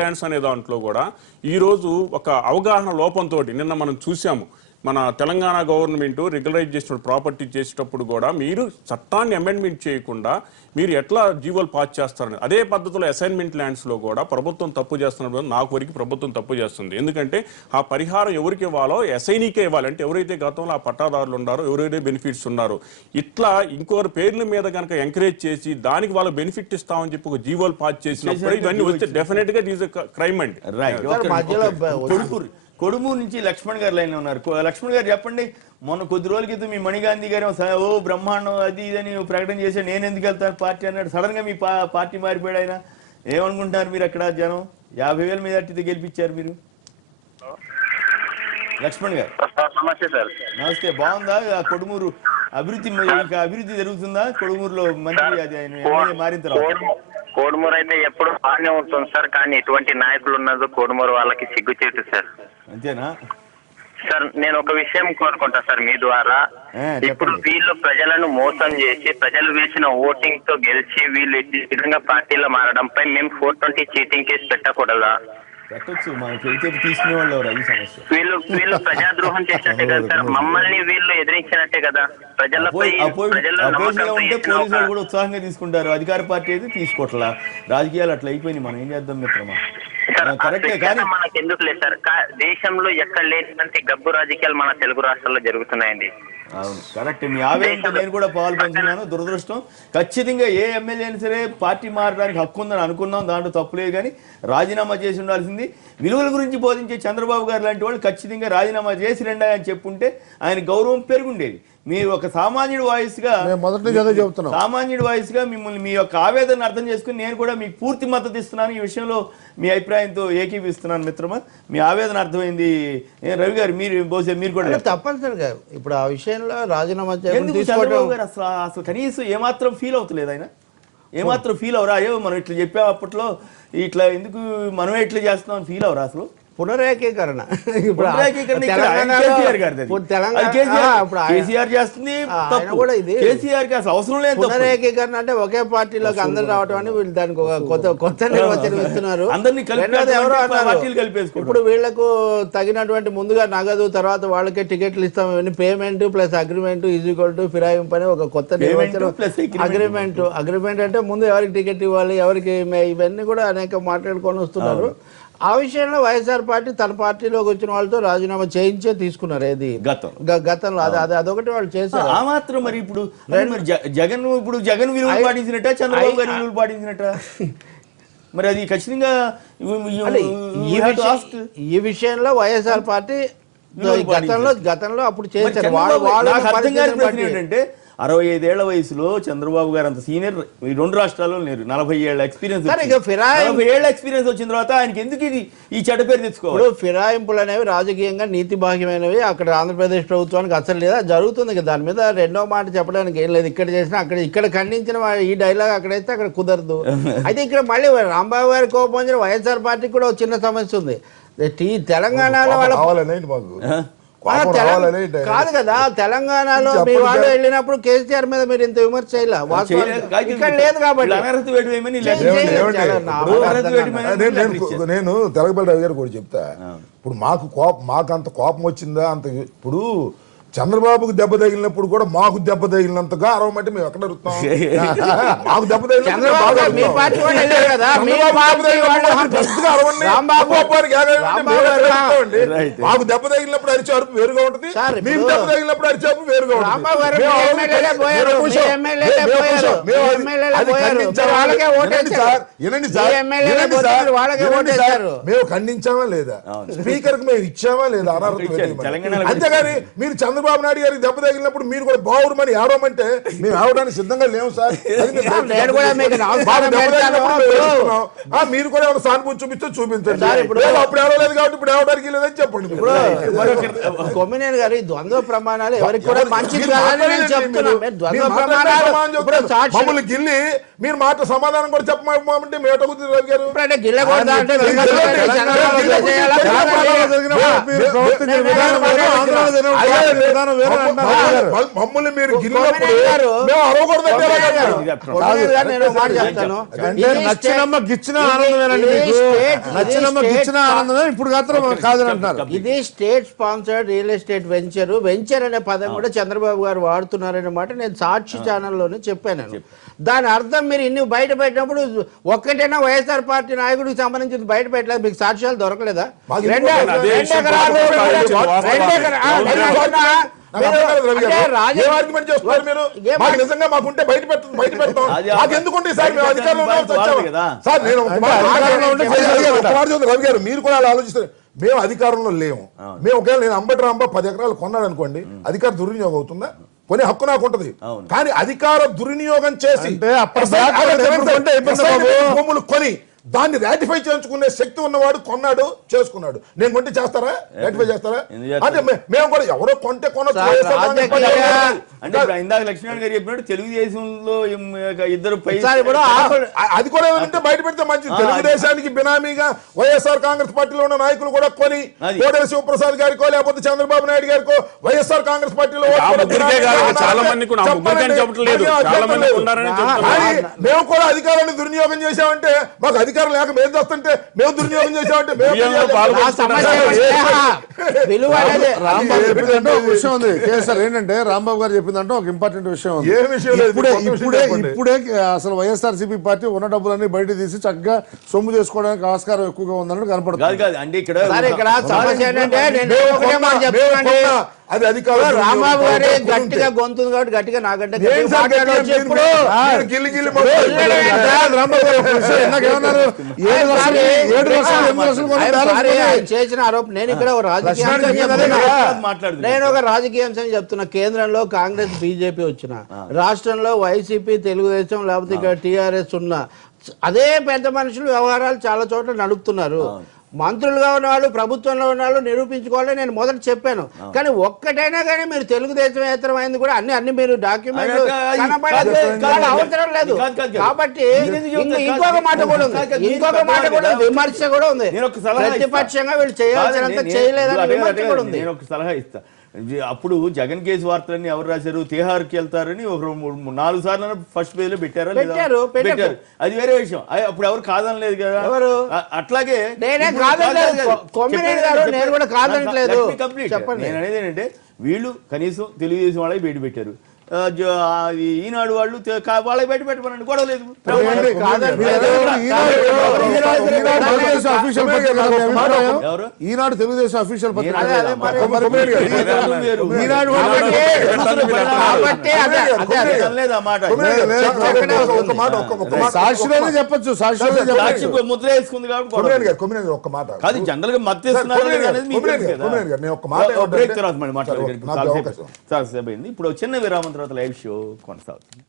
ల్యాండ్స్ అనే దాంట్లో కూడా ఈ రోజు ఒక అవగాహన లోపంతో నిన్న మనం చూసాము. మన తెలంగాణ గవర్నమెంట్ రెగ్యులరైజ్ చేసిన ప్రాపర్టీ చేసేటప్పుడు కూడా మీరు చట్టాన్ని అమెండ్మెంట్ చేయకుండా మీరు ఎట్లా జీవోలు పాస్ చేస్తారని అదే పద్ధతిలో అసైన్మెంట్ ల్యాండ్స్ లో కూడా ప్రభుత్వం తప్పు చేస్తున్నప్పుడు నాకు వరకు ప్రభుత్వం తప్పు చేస్తుంది. ఎందుకంటే ఆ పరిహారం ఎవరికి ఇవ్వాలో ఎస్ఐనీకే ఇవ్వాలి. అంటే ఎవరైతే గతంలో ఆ పట్టాదారులు ఉన్నారో ఎవరైతే బెనిఫిట్స్ ఉన్నారో ఇట్లా ఇంకొకరి పేర్ల మీద కనుక ఎంకరేజ్ చేసి దానికి వాళ్ళ బెనిఫిట్ ఇస్తామని చెప్పి ఒక జీవోలు పాస్ చేసినప్పుడు ఇవన్నీ వస్తే డెఫినెట్ గా ఈజ్ క్రైమ్ అండి. కొడుమూరు నుంచి లక్ష్మణ్ గారు లైన్ ఉన్నారు. లక్ష్మణ్ గారు చెప్పండి, మొన్న కొద్ది రోజుల క్రితం మీ మణిగాంధీ గారు ఓ బ్రహ్మాండం అది ఇదని ప్రకటన చేశాడు, నేను ఎందుకు వెళ్తాను పార్టీ అన్నాడు. సడన్ గా మీ పార్టీ మారిపోయాడు ఆయన. ఏమనుకుంటున్నారు మీరు? అక్కడ జనం 50,000 మెజార్టీతో గెలిపించారు మీరు. లక్ష్మణ్ గారు నమస్తే సార్. నమస్తే. బాగుందా కొడుమూరు అభివృద్ధి? అభివృద్ధి జరుగుతుందా కొడుమూరులో? మంత్రి అది ఆయన మారిన తర్వాత కోడుమూరు అయితే ఎప్పుడు బాగానే ఉంటుంది సార్, కానీ ఎటువంటి నాయకులు ఉన్నదో కోడుమూరు వాళ్ళకి సిగ్గుచేటు సార్. అంతేనా సార్? నేను ఒక విషయం కోరుకుంటా సార్ మీ ద్వారా. ఇప్పుడు వీళ్ళు ప్రజలను మోసం చేసి ప్రజలు వేసిన ఓటింగ్ తో గెలిచి వీళ్ళు ఈ విధంగా పార్టీలో మారడంపై మేము 420 చీటింగ్ కేసు పెట్టకూడదా? పెట్టొచ్చు, తీసుకునే వాళ్ళు అది సమస్య. వీళ్ళు ప్రజాద్రోహం చేసినట్టే కదా సార్, మమ్మల్ని వీళ్ళు ఎదిరించినట్టే కదా. ప్రజలపై ఉంటే పోలీసులు కూడా ఉత్సాహంగా తీసుకుంటారు. అధికార పార్టీ అయితే తీసుకోవట్లా. రాజకీయాలు అట్లా అయిపోయినాయి. మనం ఏం చేద్దాం మిత్రమా? కరెక్టే, కానీ మనకు ఎందుకు లేదు సార్, దేశంలో ఎక్కడ లేనంటే గబ్బు రాజకీయాలు మన తెలుగు రాష్ట్రాల్లో జరుగుతున్నాయండి. అవును, కరెక్ట్. మీ ఆవేదనతో నేను కూడా పాల్పంచుకున్నాను. దురదృష్టం. ఖచ్చితంగా ఏ ఎమ్మెల్యే అయినా సరే పార్టీ మారడానికి హక్కు ఉందని అనుకున్నాం, దాంట్లో తప్పులేదు. కానీ రాజీనామా చేసి ఉండాల్సింది. విలువల గురించి బోధించే చంద్రబాబు గారు లాంటి వాళ్ళు ఖచ్చితంగా రాజీనామా చేసి రండి అని చెప్పుంటే ఆయన గౌరవం పెరుగుండేది. మీరు ఒక సామాన్యుడు వాయిస్గా మిమ్మల్ని మీ యొక్క ఆవేదన అర్థం చేసుకుని నేను కూడా మీకు పూర్తి మద్దతు ఇస్తున్నాను. ఈ విషయంలో మీ అభిప్రాయంతో ఏకీపిస్తున్నాను మిత్రమా. మీ ఆవేదన అర్థమైంది. రవి గారు మీరు కూడా తప్పనిసరిగా ఇప్పుడు ఆ విషయంలో రాజీనామా చంద్రబాబు గారు అసలు కనీసం ఏమాత్రం ఫీల్ అవుతలేదు. ఆయన ఏమాత్రం ఫీల్ అవరా? అయ్యో మనం ఇట్లా చెప్పాం అప్పట్లో, ఇట్లా ఎందుకు మనమే ఇట్లా చేస్తున్నాం ఫీల్ అవరా? అసలు పునరేకీకరణ పునరేకీకరణ అంటే ఒకే పార్టీలోకి అందరు రావడం అని వీళ్ళు దానికి ఒక కొత్త నిర్వచనం ఇస్తున్నారు. ఇప్పుడు వీళ్లకు తగినటువంటి ముందుగా నగదు, తర్వాత వాళ్ళకే టికెట్లు ఇస్తాం, ఇవన్నీ payment plus agreement is equal to ఫిరాయింపు అని ఒక కొత్త నిర్వచనం. అగ్రిమెంట్ అంటే ముందు ఎవరికి టికెట్ ఇవ్వాలి, ఎవరికి, ఇవన్నీ కూడా అనేక మాట్లాడుకొని వస్తున్నారు. ఆ విషయంలో వైఎస్ఆర్ పార్టీ తన పార్టీలోకి వచ్చిన వాళ్ళతో రాజీనామా చేయించే తీసుకున్నారు. ఏది గతంలో అదొకటి వాళ్ళు చేశారు. ఆ మాత్రం. మరి ఇప్పుడు జగన్ విలువలు పాటించినట్ట, చంద్రబాబు గారి విలువలు పాటించినట్ట? మరి అది ఖచ్చితంగా ఈ విషయంలో వైఎస్ఆర్ పార్టీ గతంలో అప్పుడు చేశారు. ఏంటంటే 65 ఏళ్ల వయసులో చంద్రబాబు గారు అంత సీనియర్ ఈ రెండు రాష్ట్రాల్లో లేరు. 40 ఏళ్ల ఎక్స్పీరియన్స్. 40 ఏళ్ల ఎక్స్పీరియన్స్ వచ్చిన తర్వాత ఆయనకి ఎందుకు ఈ చెడ్డ పేరు తెచ్చుకోవాలి? ఫిరాయింపులు అనేవి రాజకీయంగా నీతి బాహ్యమైనవి. అక్కడ ఆంధ్రప్రదేశ్ ప్రభుత్వానికి అసలు లేదా జరుగుతుంది కదా. దాని మీద రెండో మాట చెప్పడానికి ఏం లేదు. ఇక్కడ చేసినా ఇక్కడ ఖండించిన ఈ డైలాగ్ అక్కడైతే అక్కడ కుదరదు. అయితే ఇక్కడ మళ్ళీ రాంబాబు గారి కోపం వచ్చిన వైఎస్ఆర్ పార్టీకి కూడా ఒక చిన్న సమస్య ఉంది. తెలంగాణలో కాదు కదా, తెలంగాణలో మీ వాళ్ళు వెళ్ళినప్పుడు కేసీఆర్ మీద మీరు ఇంత విమర్శ చేయలే. ఇక్కడ లేదు కాబట్టి నేను తెలగపల్లి రవి గారు కూడా చెప్తా. ఇప్పుడు మాకు అంత కోపం వచ్చిందా? అంత ఇప్పుడు చంద్రబాబుకు దెబ్బ తగిలినప్పుడు కూడా మాకు దెబ్బ తగిలినంతగా అరవమంటే మేము ఎక్కడ అరుస్తాం? మాకు దెబ్బ తగిలిన మాకు దెబ్బ తగిలినప్పుడు అరిచే అరుపు వేరుగా ఉంటుంది, మీకు దెబ్బ తగిలినప్పుడు అరిచే అరుపు వేరుగా ఉంటుంది. మేము ఈ అది- ఎమ్మెల్యేలే అది పోయారు. ఖండించామా? వాళ్ళకే వినండి ఓటేశారు. సార్, వినండి సార్, ఈ ఎమ్మెల్యేలే వినండి పోతే సార్, వాళ్ళకే వినండి సార్. ఓటేశారు. మేము ఖండించామా లేదా? స్పీకర్ కు మేము ఇచ్చామా లేదా? అనర్హత ఇచ్చారు. వేయమని. తెలంగాణలో అంతేగాని మీరు చంద్రబాబు నాయుడు గారికి దెబ్బ తగిలినప్పుడు మీరు కూడా బావురమని ఏడవమంటే మేము ఏడవడానికి సిద్ధంగా లేవు సార్. అది మీరు నేను కూడా మీకు మాకు నమస్కారం దెబ్బ పెడతాను. తగిలినప్పుడు మేము ఏడుస్తున్నాం. మీరు కూడా ఏమైనా సానుభూతి చూపిస్తే చూపించండి. లేదు, అప్పుడు ఏడవలేదు కాబట్టి ఇప్పుడు ఏడవడానికి లేదని చెప్పండి మీరు. కొమ్మినేని గారు ఈ ద్వంద్వ ప్రమాణాలు ఎవరికి కూడా మంచిది మీరు కాదని నేను మాట్లాడండి, చెప్తున్నా. మీరు- మీరు ద్వంద్వ మీరు మాట్లాడే ప్రమాణాలు సమాధానం ఇప్పుడు చెప్తారు. సాక్షి మమ్మల్ని గిల్లి మీరు మాట సమాధానం కూడా చెప్పమంటే మేట కుదిరి రవి గారు అంటే గిల్లకూడదా అంటే వెంకటరెడ్డి చంద్రబాబు చేయాలా? మమ్మల్ని మీరు గిల్లినప్పుడు కొమ్మినేని గారు, మేము అరవకూడదంటే ఎలాగ? కొమ్మినేని గారు నేను ఒక మాట చెప్తాను. అంటే నచ్చినమ్మ గిచ్చిన ఆనందమేనండి మీకు. నచ్చినమ్మ గిచ్చిన ఆనందమే ఇప్పుడు మాత్రం కాదని అంటున్నారు. ఇది state sponsored real estate venture అనే పదం కూడా చంద్రబాబు గారు వాడుతున్నారనే మాట నేను సాక్షి ఛానల్లోనే చెప్పాను నేను. దాని అర్థం మీరు ఇన్ని బయట పెట్టినప్పుడు ఒక్కటైనా వైఎస్ఆర్ పార్టీ నాయకుడికి సంబంధించి బయట పెట్టలేదు, మీకు సాక్ష్యాలు దొరకలేదా? మాకు రెండు ఇంకొక- అదే విషయం ఎకరాలు, రెండు ఎకరాలు, ఏ ఆర్గ్యుమెంట్ చేస్తున్నారు మీరు? మాకు నిజంగా మాకుంటే బయట పెడతాం. మాకు ఎందుకుంటే సార్ మేము అధికారంలో ఉన్నాం, చచ్చాము. సార్ నేను ఒక మాట చెప్తాను, రవి గారు మీరు కూడా అలా ఆలోచిస్తారు. మేము అధికారంలో లేము. మేము ఒకవేళ నేను అంబటి రాంబాబు 10 ఎకరాలు కొన్నాడు అనుకోండి, అధికార దుర్వినియోగం అవుతుందా? కొనే హక్కు నాకు ఉంటది. కానీ అధికార దుర్వినియోగం చేసి అంటే భూములు కొని దాన్ని రాటిఫై చేయించుకునే శక్తి ఉన్నవాడు కొన్నాడు, చేసుకున్నాడు. నేను కొంటే చేస్తారా? రాటిఫై చేస్తారా? అంటే మేము కూడా ఎవరో కొంటే కొనొచ్చు. అంటే ఇప్పుడు ఇందాక లక్ష్మణ్ గారు చెప్పినట్టు తెలుగుదేశంలో ఇద్దరు అది కూడా ఏమంటే బయట పెడితే మంచిది. తెలుగుదేశానికి బినామీగా వైఎస్ఆర్ కాంగ్రెస్ పార్టీలో ఉన్న నాయకులు కూడా కొని కోడెల శివప్రసాద్ గారికో లేకపోతే చంద్రబాబు నాయుడు గారికో వైఎస్ఆర్ కాంగ్రెస్ పార్టీలో చాలా మందికి చెప్పట్లేదు, చాలా మంది ఉన్నారని చెప్తున్నారు. మేము కూడా అధికారాన్ని దుర్వినియోగం చేశామంటే మాకు అధికారం లేక మేము చేస్తుంటే మేము దుర్వినియోగం చేశామంటే రాంబాబు చెప్పిందంటే ఒక విషయం ఉంది. కేసీఆర్ ఏంటంటే రాంబాబు గారు చెప్పిందంటే ఒక ఇంపార్టెంట్ విషయం ఉంది. ఏ విషయం లేదు, ఇప్పుడే అసలు వైఎస్ఆర్సీపీ పార్టీ ఉన్న డబ్బులన్నీ బయట తీసి చక్కగా సొమ్ము చేసుకోవడానికి ఆస్కారం ఎక్కువగా ఉందన్నట్టు కనపడుతుంది. అంటే ఇక్కడ సమస్య ఏంటంటే నేను ఒకటే మాట చెప్తున్నానండి. అది అధికారం రాంబాబు గారి గట్టిగా గొంతుంది కాబట్టి గట్టిగా నాకంటే ఇప్పుడు చేసిన ఆరోపణ నేను ఇక్కడ నేను ఒక రాజకీయ అంశం చెప్తున్నా. కేంద్రంలో కాంగ్రెస్ బీజేపీ వచ్చిన, రాష్ట్రంలో వైసీపీ తెలుగుదేశం లేకపోతే ఇక్కడ టీఆర్ఎస్ ఉన్న అదే పెద్ద మనుషులు వ్యవహారాలు చాలా చోట్ల నడుపుతున్నారు. మంత్రులుగా ఉన్నవాళ్ళు ప్రభుత్వంలో ఉన్నవాళ్ళు నిరూపించుకోవాలని నేను మొదట చెప్పాను. కానీ ఒక్కటైనా కానీ మీరు తెలుగుదేశం అయింది కూడా అన్ని మీరు డాక్యుమెంట్ అవసరం లేదు. కాబట్టి ఇంకొక మాట కూడా ఉంది, విమర్శ కూడా ఉంది. ప్రతిపక్షంగా వీళ్ళు చేయాల్సినంత చేయలేదని విమర్శ కూడా ఉంది. నేను ఒక సలహా ఇస్తా. అప్పుడు జగన్ కేసు వార్తలన్నీ ఎవరు రాశారు? తిహార్కి వెళ్తారని ఒక 4 సార్లు ఫస్ట్ పేజ్ లో పెట్టారా? పెట్టారు. అది వేరే విషయం. అప్పుడు ఎవరు కాదనలేదు కదా. అట్లాగే నేను కూడా కాదనట్లేదు. నేను అనేది ఏంటంటే వీళ్ళు కనీసం తెలుగుదేశం వాళ్ళకి బయట పెట్టారు, ఈనాడు వాళ్ళు వాళ్ళకి బయట పెట్టమనండి, గొడవ లేదు. ఈనాడు తెలుగుదేశం అఫీషియల్ పత్రిక. సాక్షిలోనే చెప్పచ్చు, సాక్షిలో ముద్ర వేసుకుంది కాబట్టి ఒక్క మాట కాదు. జనరల్ గా మద్దతు బ్రేక్ తర్వాత మాట్లాడారు. ఇప్పుడు చిన్న విరామం తర్వాత లైవ్ షో కొనసాగుతుంది.